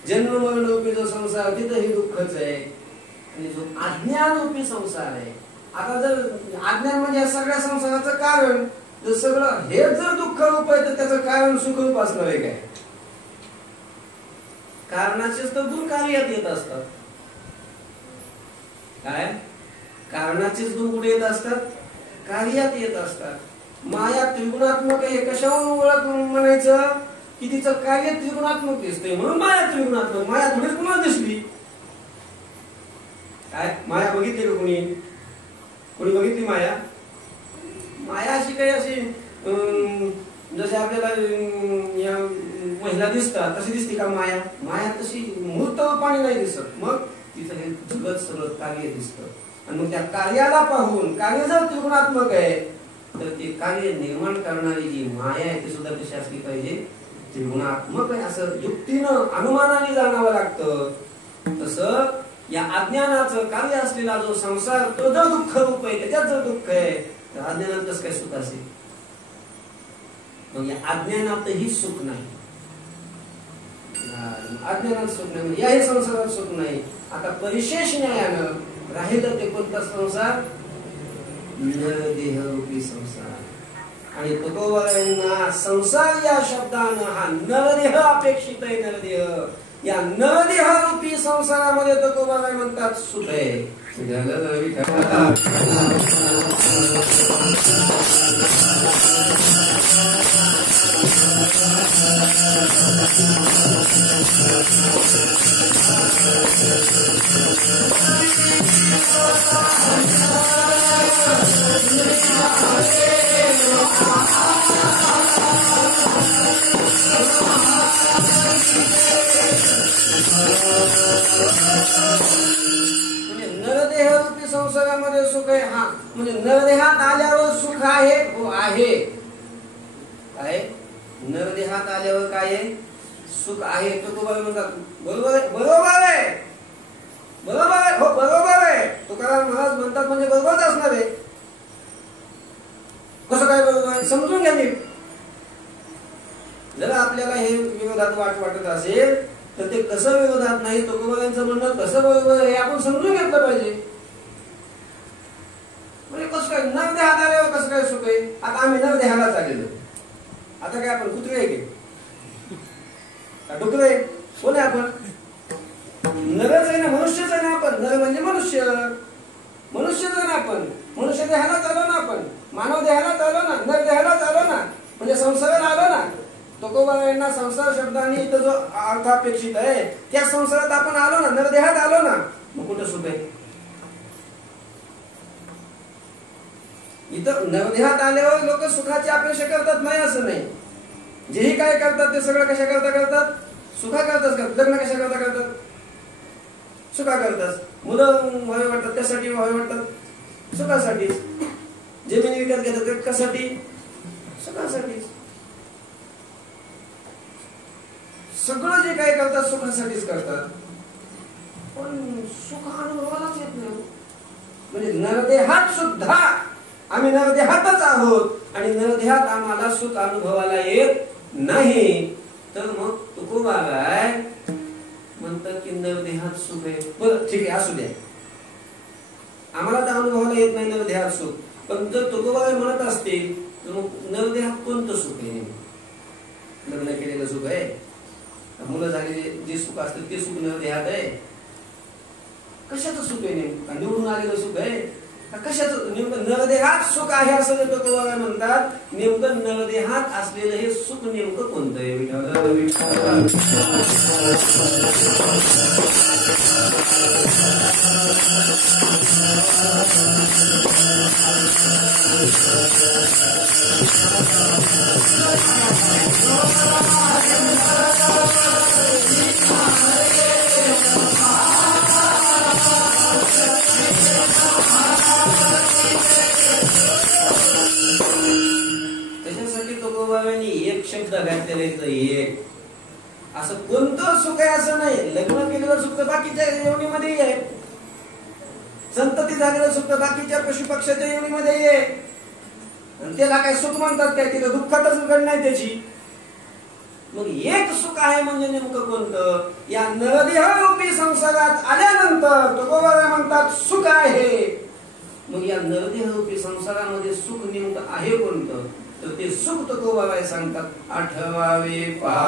जन्म मरणरूपी जो संसार तिथंही दुःखच आहे. आणि जो अज्ञानरूपी संसार आहे, आता जर अज्ञान म्हणजे सगळ्या संसाराचं कारण, जर सगळं हे जर दुःख रूप आहे तर त्याचं कारण सुखरूप असणार आहे काय? कारणाचेच तर गुण कार्यात येत असतात. काय? कारणाचेच गुण कुठे येत असतात? कार्यात येत असतात. माया त्रिगुणात्मक आहे, कशावरून ओळख म्हणायचं की तिचं कार्य त्रिगुणात्मक दिसतंय म्हणून माया त्रिगुणात्मक. माया थोडीच पुन्हा दिसली काय? माया बघितली का कोणी? कोणी बघितली माया? माया अशी काही अशी जसे आपल्याला या महिला दिसतात तशी दिसते का माया? माया तशी मूर्त रूपाने नाही दिसत. मग तिचं हे जगत सगळं कार्य दिसतं. आणि मग त्या कार्याला पाहून, कार्य जर त्रिगुणात्मक आहे तर ते कार्य निर्माण करणारी जी माया आहे ती सुद्धा कशी असली पाहिजे, त्रिगुणात्मक आहे असं युक्तीनं अनुमानाने जाणावं लागतं. तसं या अज्ञानाचं कार्य असलेला जो संसार तो जर दुःख रूप आहे, त्याच्यात जर दुःख आहे तर अज्ञानात कसं काय सुख असेल? मग या अज्ञानातही सुख नाही, अज्ञानात सुख नाही, म्हणजे याही संसारात सुख नाही. आता परिशेष न्यायानं राहिलं ते कोणता संसार? नरदेहरूपी संसार. आणि तुकोबारायांना संसार या शब्दानं हा नरदेह अपेक्षित आहे. नरदेह या नरदेहरूपी संसारामध्ये तुकोबाराय म्हणतात सुख आहे. नरदेहरूपी संसारामध्ये सुख आहे. हा म्हणजे नरदेहात आल्यावर सुख आहे. हो आहे. काय नरदेहात आल्यावर काय आहे? सुख आहे. तुकोबाराय म्हणतात बरोबर आहे, बरोबर आहे, बरोबर आहे, हो बरोबर आहे. तुकाराम महाराज म्हणतात म्हणजे बरोबरच असणार आहे. कसं काय बरोबर आहे? समजून घ्या नीट. जर आपल्याला हे विरोधात वाटत असेल तर ते कसं विरोधात नाही, तुकोबारायांचं म्हणणं कसं बरोबर आहे आपण समजून घेतलं पाहिजे. म्हणजे कसं काय नरदेहात आल्यावर कसं काय सुख आहे? आता आम्ही नरदेहाला चाललेलो, आता काय आपण कुत्रे आहे की डुकरे? कोण आहे आपण? नरच आहे ना, मनुष्यच आहे ना आपण. नर म्हणजे मनुष्य, मनुष्यच आहे ना आपण. मनुष्य देहाला चाललो ना आपण, मानव देहाला चाललो ना, नर देहाला चाललो ना, म्हणजे संसाराला आलो ना. तुकोबारायांना संसार शब्दाने इथं जो अर्थ अपेक्षित आहे त्या संसारात आपण आलो ना, नरदेहात आलो ना, मग कुठं सुख आहे? इथं नरदेहात आल्यावर लोक सुखाची अपेक्षा करतात नाही असं नाही. जेही काय करतात ते सगळं कशा करता करतात? सुखा करताच करतात. लग्न कशा करता करतात? सुखा करतात. मुलं व्हावे वाटतात त्यासाठी, व्हावे वाटतात सुखासाठी. जमीन विकत घेतात कशासाठी? सुखासाठी. सगळं जे काय करतात सुखासाठीच करतात, पण सुख अनुभवालाच येत नाही. म्हणजे नरदेहात सुद्धा आम्ही नरदेहातच आहोत आणि नरदेहात आम्हाला सुख अनुभवाला येत नाही. तर मग तुकोबाराय म्हणतात की नरदेहात सुख आहे. बरं ठीक आहे, असू द्या, आम्हाला तर अनुभवाला येत नाही नरदेहात सुख. पण जर तुकोबाराय म्हणत असतील तर मग नरदेहात कोणतं सुख आहे? लग्न केलेलं सुख आहे, मुलं झालेले जे सुख असतं ते सुख नरदेहात आहे? कशाचं सुख आहे? नेमकं निवडून आलेलं सुख आहे? कशाचं? नेमकं नरदेहात सुख आहे असं तुकोबाराय म्हणतात. नेमकं नरदेहात असलेलं हे सुख नेमकं कोणतं आहे? त्याच्यासाठी तुकोबारायांनी एक शब्द घातलेला एक. असं कोणतं सुख आहे असं नाही. लग्न केलेलं सुख तर बाकीच्या योनीमध्ये आहे, संतती झालेलं सुख तर बाकीच्या पशुपक्षाच्या योनीमध्ये आहे. त्याला काय सुख म्हणतात काय? तिथं दुःखातच गण नाही त्याची. मग एक सुख आहे म्हणजे नेमकं कोणतं? या नरदेहरूपी संसारात आल्यानंतर तुकोबाराय म्हणतात सुख आहे. मग या नरदेहरूपी संसारामध्ये सुख नेमकं आहे कोणतं? तर ते सुख तुकोबाराय सांगतात 8वे पाय.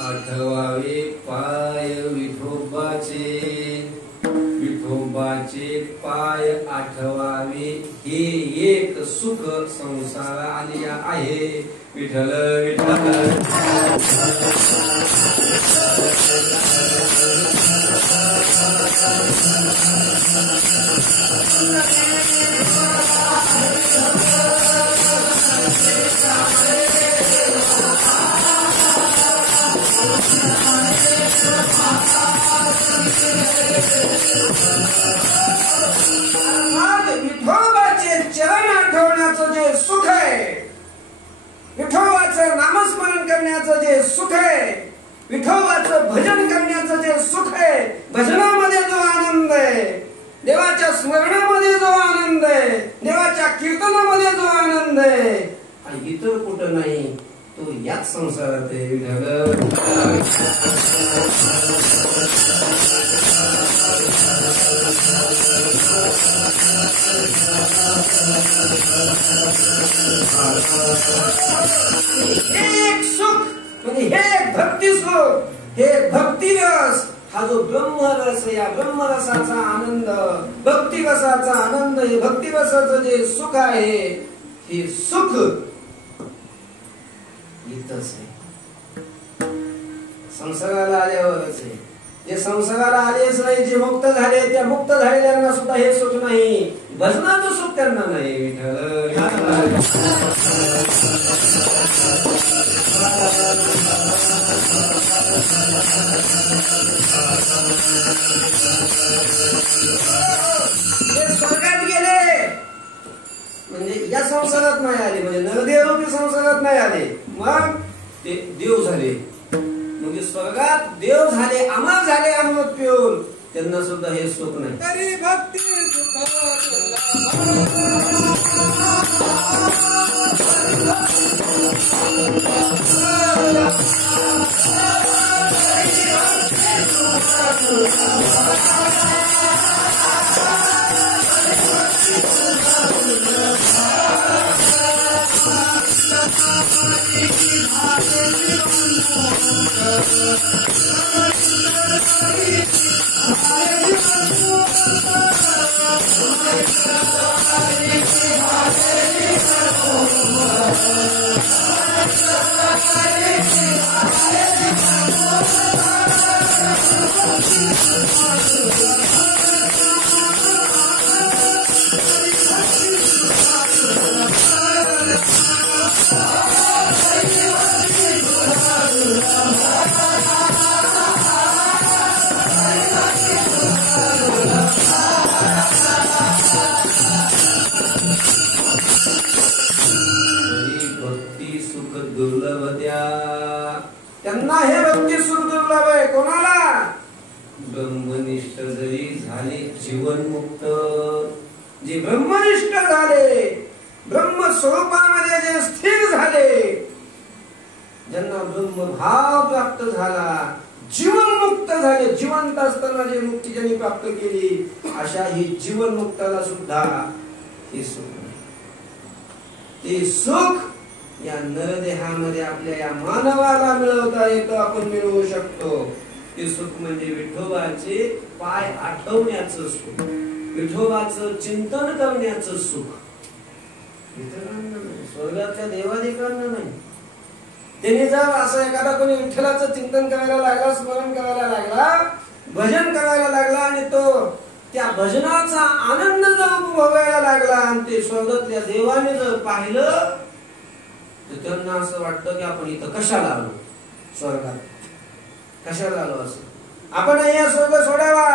आठवावे पाय विठोबाचे, विठोबाचे पाय आठवावे, हे एक सुख संसार आले आहे. विठ्ठल विठ्ठल विठोबाचे चरण आठवण्याचं जे सुख आहे, विठोबाचं नामस्मरण करण्याचं जे सुख आहे, विठोबाचं भजन करण्याचं जे सुख आहे, भजनामध्ये जो आनंद आहे, देवाच्या स्मरणामध्ये जो आनंद आहे, देवाच्या कीर्तनामध्ये जो आनंद आहे, आणि इतर कुठं नाही, तो याच संसारात आहे. हे एक सुख म्हणजे हे एक भक्ती सुख, हे भक्तिरस, हा जो ब्रह्मरस, या ब्रह्मरसाचा आनंद, भक्तिरसाचा आनंद, हे भक्तिरसाचं जे सुख आहे, हे सुख इथंच आहे, संसाराला आल्यावरच आहे. जे संसाराला आलेच नाही, जे मुक्त झाले, त्या मुक्त झालेल्यांना सुद्धा हे सुख नाही, भजनाचं सुख त्यांना नाही. ते स्वर्गात गेले म्हणजे या संसारात नाही आले, म्हणजे नरदेवरूपी संसारात नाही आले, मग ते देव झाले, म्हणजे स्वर्गात देव झाले, अमर झाले अमृत पिऊन, त्यांना सुद्धा हे सुख नाही. तरी भक्ती सुख दुर्लभ द्या, त्यांना हे भक्ती सुख दुर्लभ आहे. कोणाला? ब्रह्मनिष्ठ जरी झाले, जीवनमुक्त, जे ब्रह्मनिष्ठ झाले, ब्रह्म स्वरूपामध्ये जे स्थिर झाले, ज्यांना ब्रह्मभाव प्राप्त झाला, जीवनमुक्त झाले, जिवंत असताना जे मुक्ती ज्यांनी प्राप्त केली, अशा ही जीवनमुक्ताला सुद्धा हे सुख, ते सुख या नरदेहामध्ये आपल्या या मानवाला मिळवता येतं, आपण मिळवू शकतो. ते सुख म्हणजे विठोबाचे पाय आठवण्याचं सुख, विठोबाचं चिंतन करण्याचं सुख. स्वर्गातल्या देवाधिकांना नाही. त्याने जर असं एखादा कोणी विठ्ठलाचं चिंतन करायला लागला, स्मरण करायला लागला, भजन करायला लागला, आणि तो त्या भजनाचा आनंद जर उपभोगायला लागला, आणि ते स्वर्गातल्या देवाने जर पाहिलं, तर त्यांना असं वाटतं की आपण इथं कशाला आलो, स्वर्गात कशाला आलो असं. आपण या स्वर्ग सोडावा,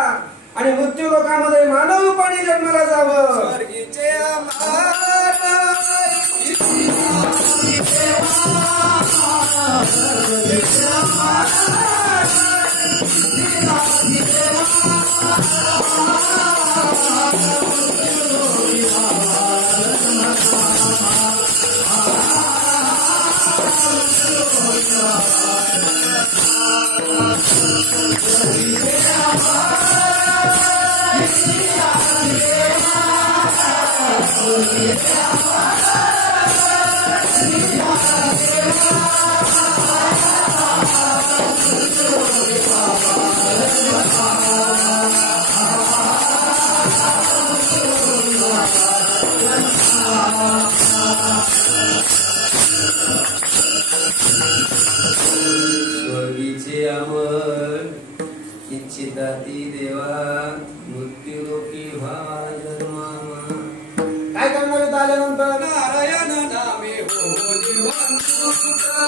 आणि मृत्यू लोकामध्ये मानव रूपाने जन्माला जावं. स्वर्गीचे आम्हाला स्वर्गीचे अमर इच्छिताती देवा मृत्यू लोकी व्हा जन्मामा. काय करणार आहेत आल्यानंतर? नारायण नामे हो जीवांतुका.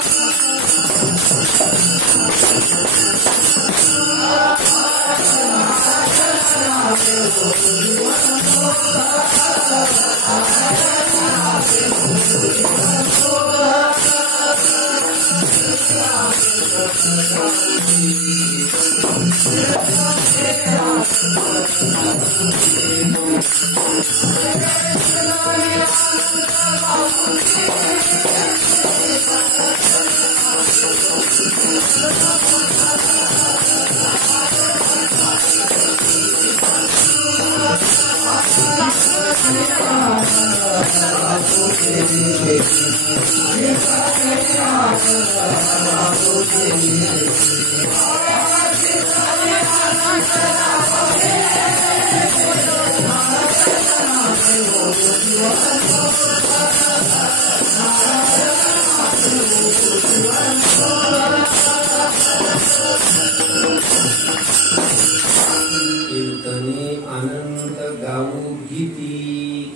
कीर्तने अनंत गाऊ गीती.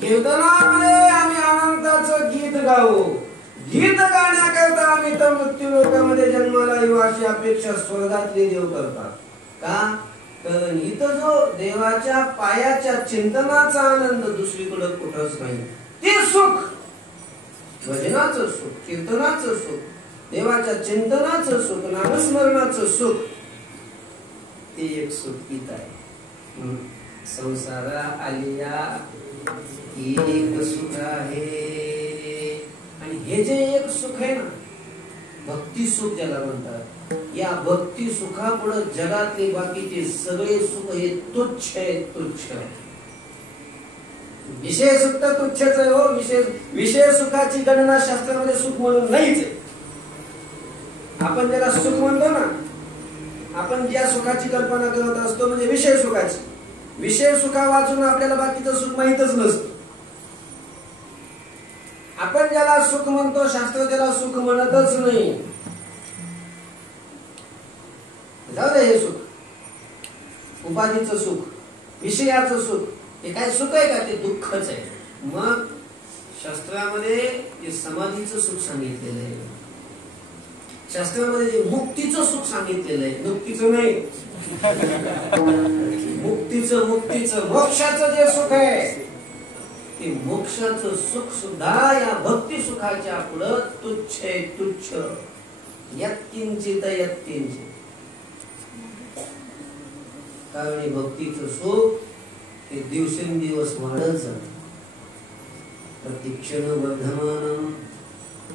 कीर्तनामध्ये आम्ही अनंताचं गीत गाऊ. गीत गाण्याकरता आम्ही तर मृत्यू लोकामध्ये जन्माला येऊ अशी अपेक्षा स्वर्गातले देव करतात. का तर इथं जो देवाच्या पायाच्या चिंतनाचा आनंद दुसरीकडे कुठंच नाही. ते सुख भजनाचं सुख, कीर्तनाचं सुख, देवाच्या चिंतनाचं सुख, नामस्मरणाचं सुख, ते एक सुख गीत आहे. संसारा आलिया एक सुख आहे. आणि हे जे एक सुख आहे ना, भक्ती सुख ज्याला म्हणतात, या भक्ती सुखापुढे जगातले बाकीचे सगळे सुख हे तुच्छ आहे, तुच्छ आहे. विषय सुख तर तुच्छच आहे हो. विषय सुखाची गणना शास्त्रामध्ये सुख म्हणून नाहीच आहे. आपण ज्याला सुख म्हणतो ना, आपण ज्या सुखाची कल्पना करत असतो म्हणजे विषय सुखाची. विषय सुखा वाचून आपल्याला बाकीचं सुख माहीतच नसतं. आपण ज्याला सुख म्हणतो शास्त्र त्याला सुख म्हणतच नाही. जाऊ दे, हे सुख, उपाधीचं सुख, विषयाचं सुख, हे काय सुख आहे का? ते दुःखच आहे. मग शास्त्रामध्ये ते समाधीचं सुख सांगितलेलं आहे. शास्त्रामध्ये जे मुक्तीचं सुख सांगितलेलं आहे, मुक्तीचं नाही, मुक्तीचं मोक्षाचं जे सुख आहे, ते मोक्षाचं सुख सुद्धा या भक्ती सुखाच्या पुढं तुच्छ आहे, तुच्छ. यत्किंचित यत्किंचित. कारण भक्तीचं सुख ते दिवसेंदिवस वाढत जातं. प्रतिक्षण वर्धमानम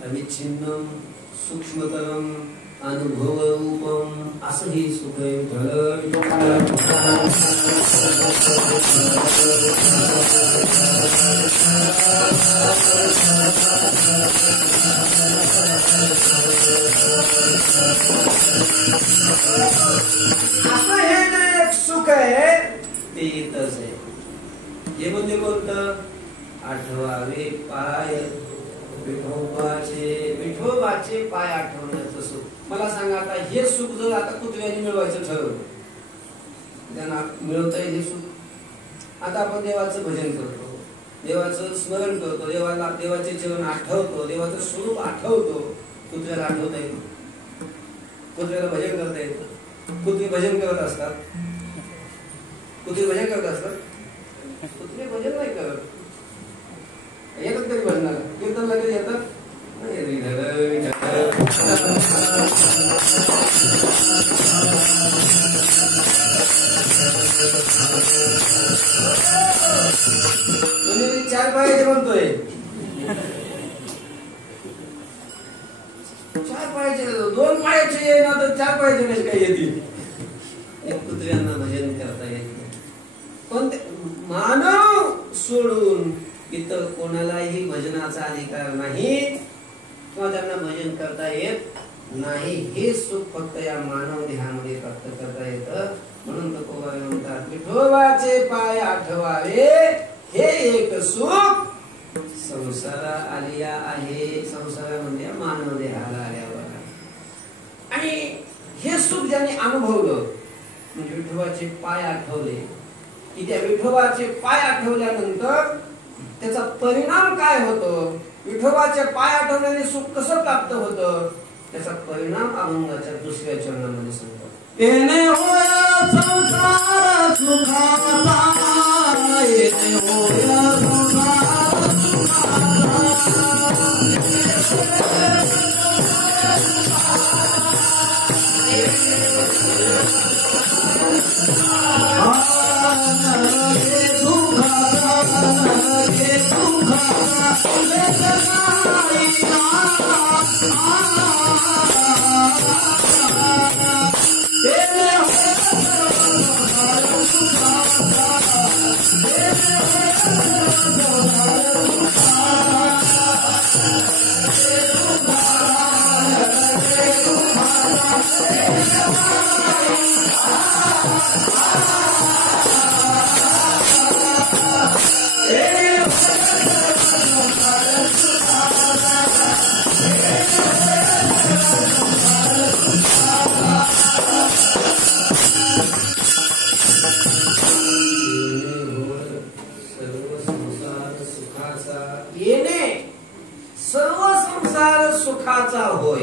अविच्छिन्नम सूक्ष्मतरम अनुभव रूपम असं हे सुख आहे. असं हे जे एक सुख आहे ते इथंच आहे. हे म्हणजे कोणतं? आठवावे पाय विठोबाचे पाय आठवण्याचं सुख. मला सांगा, आता हे सुख जर आता कुत्र्याने मिळवायचं ठरवलं, त्यांना मिळवता येईल हे सुख. आता आपण देवाचं भजन करतो, देवाचं स्मरण करतो, देवाचे जीवन आठवतो, देवाचं स्वरूप आठवतो. कुत्र्याला आठवता येतं? कुत्र्याला भजन करता येतं? कुत्रे भजन करत असतात. कुत्रे भजन करत असतात? कुत्रे भजन नाही करत. येतात तरी भजनाला कीर्तन लगेच येतात. म्हणजे 4 पायाचे म्हणतोय. 4 पायाचे 2 पायाचे येणार तर 4 पायाचे कसे काय येतील? कुत्र्यांना भजन करता येत नाही. पण मानव सोडून इतर कोणालाही भजनाचा अधिकार नाही किंवा त्यांना भजन करता येत नाही. हे सुख फक्त या मानव देहामध्ये प्राप्त करता येतं. म्हणून तुकोबाई म्हणतात विठोबाचे पाय आठवावे हे एक सुख संसारा आलिया आहे. संसारामध्ये मानव देहाला आल्यावर आणि हे सुख ज्याने अनुभवलं म्हणजे विठोबाचे पाय आठवले की त्या विठोबाचे पाय आठवल्यानंतर त्याचा परिणाम काय होतो, विठोबाचे पाय आठवल्याने सुख कसं प्राप्त होतं त्याचा परिणाम अभंगाच्या 2ऱ्या चरणामध्ये सांगतो. येणे होय संसार सुखाचा, येणे होय संसार सुखाचा होय.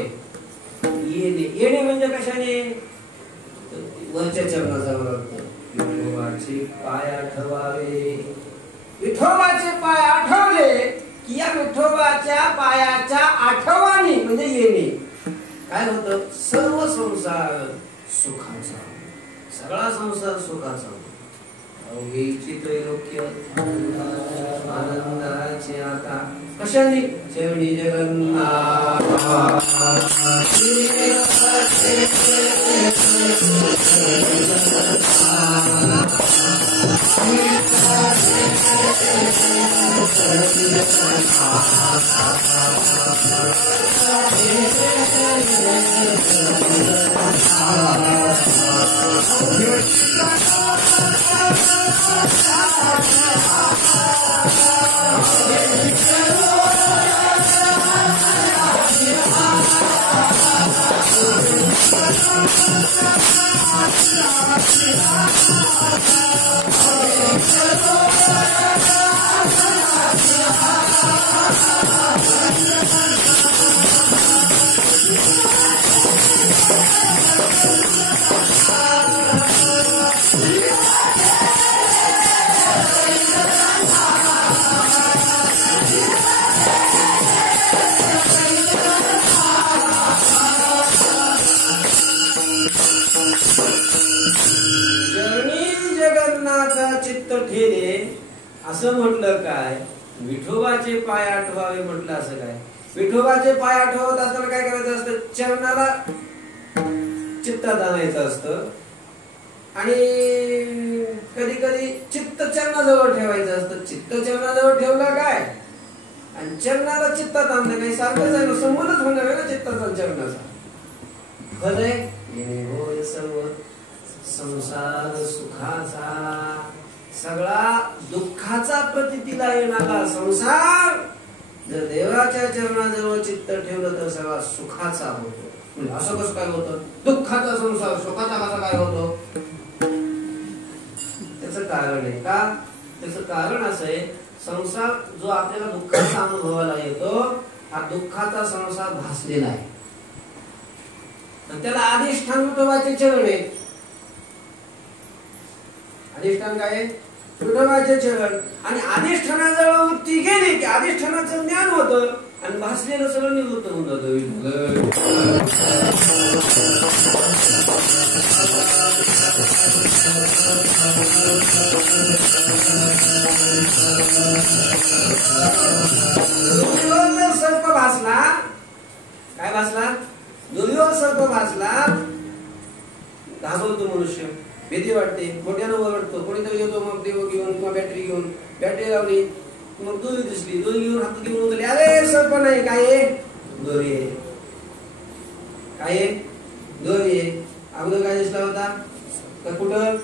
येणे म्हणजे कशाने, वरच्या चरणाचा अर्थ विठोबाचे पाय आठवावे. विठोबाचे पाय आठवले की या विठोबाच्या पायाच्या आठवणी म्हणजे येणे काय होतं, सर्व संसार सुखाचा, सगळा संसार सुखाचा. अवघेची त्रैलोक्य आनंदाचे आता कशाने, चरणी जगन्नाथ असं म्हटलं काय, विठोबाचे पाय आठवावे म्हटलं असं काय. विठोबाचे पाय आठवत असताना काय करायचं असतं, चरणाला चित्तात आणायचं असतं आणि कधी कधी चित्त चरणाजवळ ठेवायचं असतं. चित्त चरणाजवळ ठेवलं काय आणि चरणाला चित्तात आणलं काही सारखंच आहे, संबंधच होणार आहे ना चित्ताचा चरणाचा. खरंय होय सर्व संसार सुखाचा, सगळा दुःखाचा प्रतीतीला येणारा संसार जर देवाच्या चरणाजवळ चित्त ठेवलं तर सगळा सुखाचा होतो. असं कसं काय होतं, दुःखाचा संसार सुखाचा कसा काय होतो, त्याचं कारण आहे का, त्याचं कारण असं आहे, संसार जो आपल्याला दुःखाचा अनुभवाला येतो हा दुःखाचा संसार भासलेला आहे आणि त्याला अधिष्ठान विठोबाचे चरण आहे. अधिष्ठान काय आहे? विठोबाचे चरण. आणि अधिष्ठानाजवळ वृत्ती गेली की अधिष्ठानाचं ज्ञान होतं आणि भासलेलं सगळं निवृत्त होऊन जातं. सर्प भासला, काय भासला? दोरीवर सर्प भासला, घाबरतो मनुष्य, भीती वाटते, मोठ्यानं ओरडतो, कोणीतरी येतो मग देव घेऊन किंवा बॅटरी घेऊन, बॅटरी लावली मग दोरी दिसली, दोरी घेऊन हात घेऊन उचलली, अरे सर्प नाही, काय आहे? दोरी आहे. काय आहे? दोरी आहे. अगोदर काय दिसला होता? तर कुठं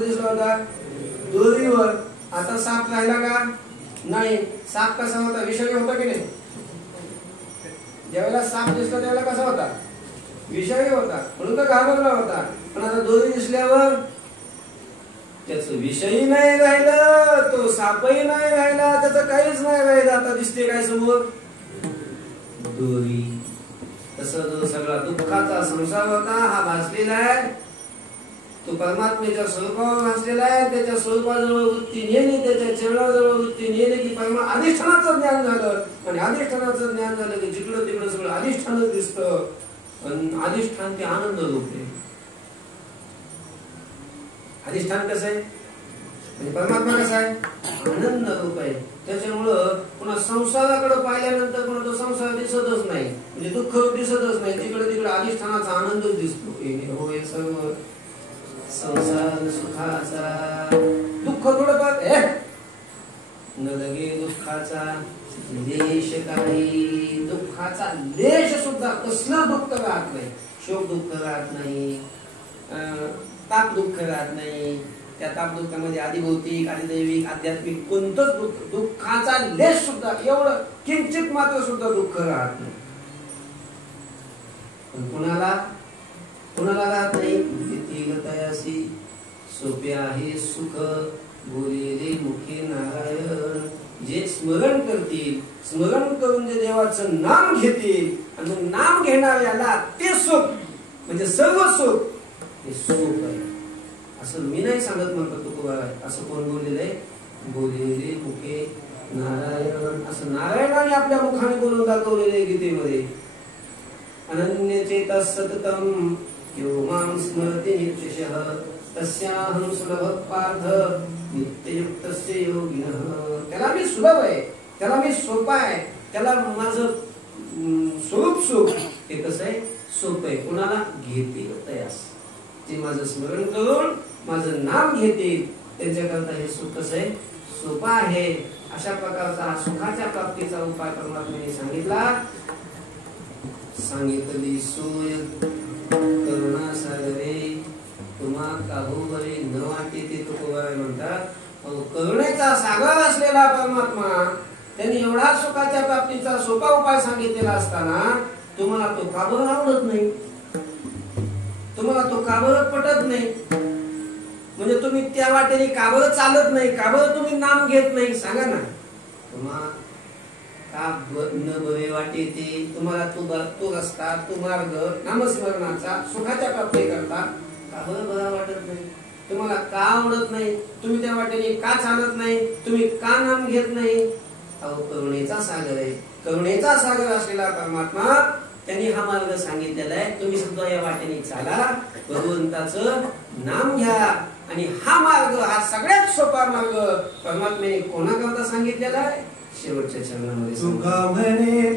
दिसला होता? दोरीवर. आता साप राहिला का? नाही. साप कसा होता? विषारी होता की नाही? ज्यावेळेला साप दिसला त्यावेळेला कसा होता? विषारी होता, म्हणून तो घाबरला होता. पण आता दोरी दिसल्यावर त्याच विषयी नाही राहिलं, तो सापही नाही राहिला, त्याचं काहीच नाही राहिलं. आता दिसते काय समोर? दोरी. तसं जो सगळा दुःखाचा संसार होता हा भासलेला आहे, तो परमात्मेच्या स्वरूपावर भासलेला आहे. त्याच्या स्वरूपाजवळ वृत्ती नेली, त्याच्या चरणाजवळ वृत्ती नेली की अधिष्ठानाचं ज्ञान झालं. आणि अधिष्ठानाचं ज्ञान झालं की जिकडं तिकडं सगळं अधिष्ठानच दिसतं. अधिष्ठान ते आनंद रूप आहे. अधिष्ठान कसं आहे? म्हणजे परमात्मा कसा आहे? आनंद रूप आहे. त्याच्यामुळं पुन्हा संसाराकडे पाहिल्यानंतर पुन्हा तो संसार दिसतच नाही, म्हणजे दुःख दिसतच नाही. तिकडे तिकडे अधिष्ठानाचा आनंदच दिसतो. होय सर्व संसार सुखाचा, दुःख थोडं पाहत न लगे दुःखाचा लेश काही, दुःखाचा लेश सुद्धा कसलं दुःख राहत नाही. शोक दुःख राहत नाही, ताप दुःख राहत नाही. त्या ताप दुःखामध्ये आदिभौतिक, आदिदैविक, आध्यात्मिक कोणतंच दुःखाचा लेश सुद्धा, एवढं किंचित मात्र सुद्धा दुःख राहत नाही. पण कुणाला राहत नाही? येथील तयासी सोपे आहे सुख, बोलेले मुखे नारायण. जे स्मरण करतील, स्मरण करून जे देवाचं नाम घेतील आणि नाम घेणाऱ्याला ते सुख, म्हणजे सर्व सुख हे सुख आहे. असं मी नाही सांगत म्हणतो तुकोबाराय, असं कोण बोललेलं आहे? बोलेले मुखे नारायण. असं नारायणाने आपल्या मुखाने बोलून दाखवलेलं आहे गीतेमध्ये. अनन्य चेतः सततम यो मां स्मरति नित्यशः तस्याहं सुलभ पार्थ नित्ययुक्तस्य योगिनः. त्याला मी सुलभ आहे, त्याला मी सोपा आहे, त्याला माझं स्वरूप सुख हे कसं आहे? सोपं आहे. कुणाला? घेतील तयास, जे माझं स्मरण करून माझं नाम घेतील त्यांच्याकरता हे सुख कसं आहे? सोपा आहे. अशा प्रकारचा सुखाच्या प्राप्तीचा उपाय परमात्म्याने सांगितला. सांगितली सोय करुणा सागरे तुम्हा काहू बरे न वाटे ते तुकोबाराय म्हणतात. करुणेचा सागर असलेला परमात्मा त्यांनी एवढा सुखाच्या प्राप्तीचा सोपा उपाय सांगितलेला असताना तुम्हाला तो का बरं आवडत नाही? तुम्हाला तो का बरं पटत नाही? म्हणजे तुम्ही त्या वाटेने का बरं चालत नाही? का बरं तुम्ही नाम घेत नाही? सांगा ना. तुम्हा का न बरे वाटे ते तुम्हाला तो रस्ता, तो मार्ग नामस्मरणाचा सुखाच्या प्राप्ती करता का बरं बरा वाटत नाही? तुम्हाला का आवडत नाही? तुम्ही त्या वाटेने का चालत नाही? तुम्ही का नाम घेत नाही? अहो, करुणेचा सागर आहे. करुणेचा सागर असलेला परमात्मा त्यांनी हा मार्ग सांगितलेला आहे. तुम्ही सुद्धा या वाटेने चाला, भगवंताचं नाम घ्या. आणि हा मार्ग, हा सगळ्यात सोपा मार्ग परमात्म्याने कोणाकरता सांगितलेला आहे? शेवटच्या चरणामध्ये तुका म्हणे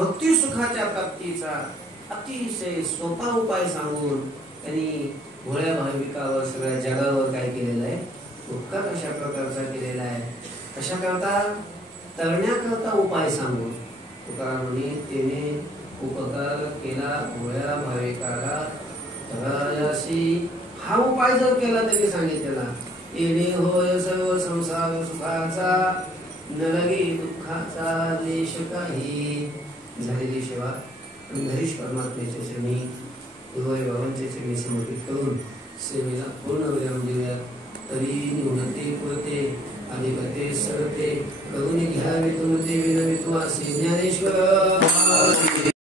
भक्ती सुखाच्या प्राप्तीचा अतिशय सोपा उपाय सांगून त्यांनी भोळ्या भाविकावर सगळ्या जगावर काय केलेलं आहे, उपकार कशा प्रकारचा केलेला आहे, कशा करता तरण्याकरता उपाय सांगून तुकाराम म्हणे त्याने उपकार केला भोळ्या भाविकाला तरायासी. हा उपाय जर केला त्यांनी सांगितलेला, येणे होय सर्व संसार सुखाचा न लगे दुःखाचा देश काही. झालेली सेवा आणि हरीश परमात्म्याच्या चरणी उभय बाबांच्या चरणी समर्पित करून सेवेला पूर्ण विराम देऊया. तरी निवडते पुरते अधिपते सरते करून घ्यावे तुमते विनवितो असे ज्ञानेश्वर.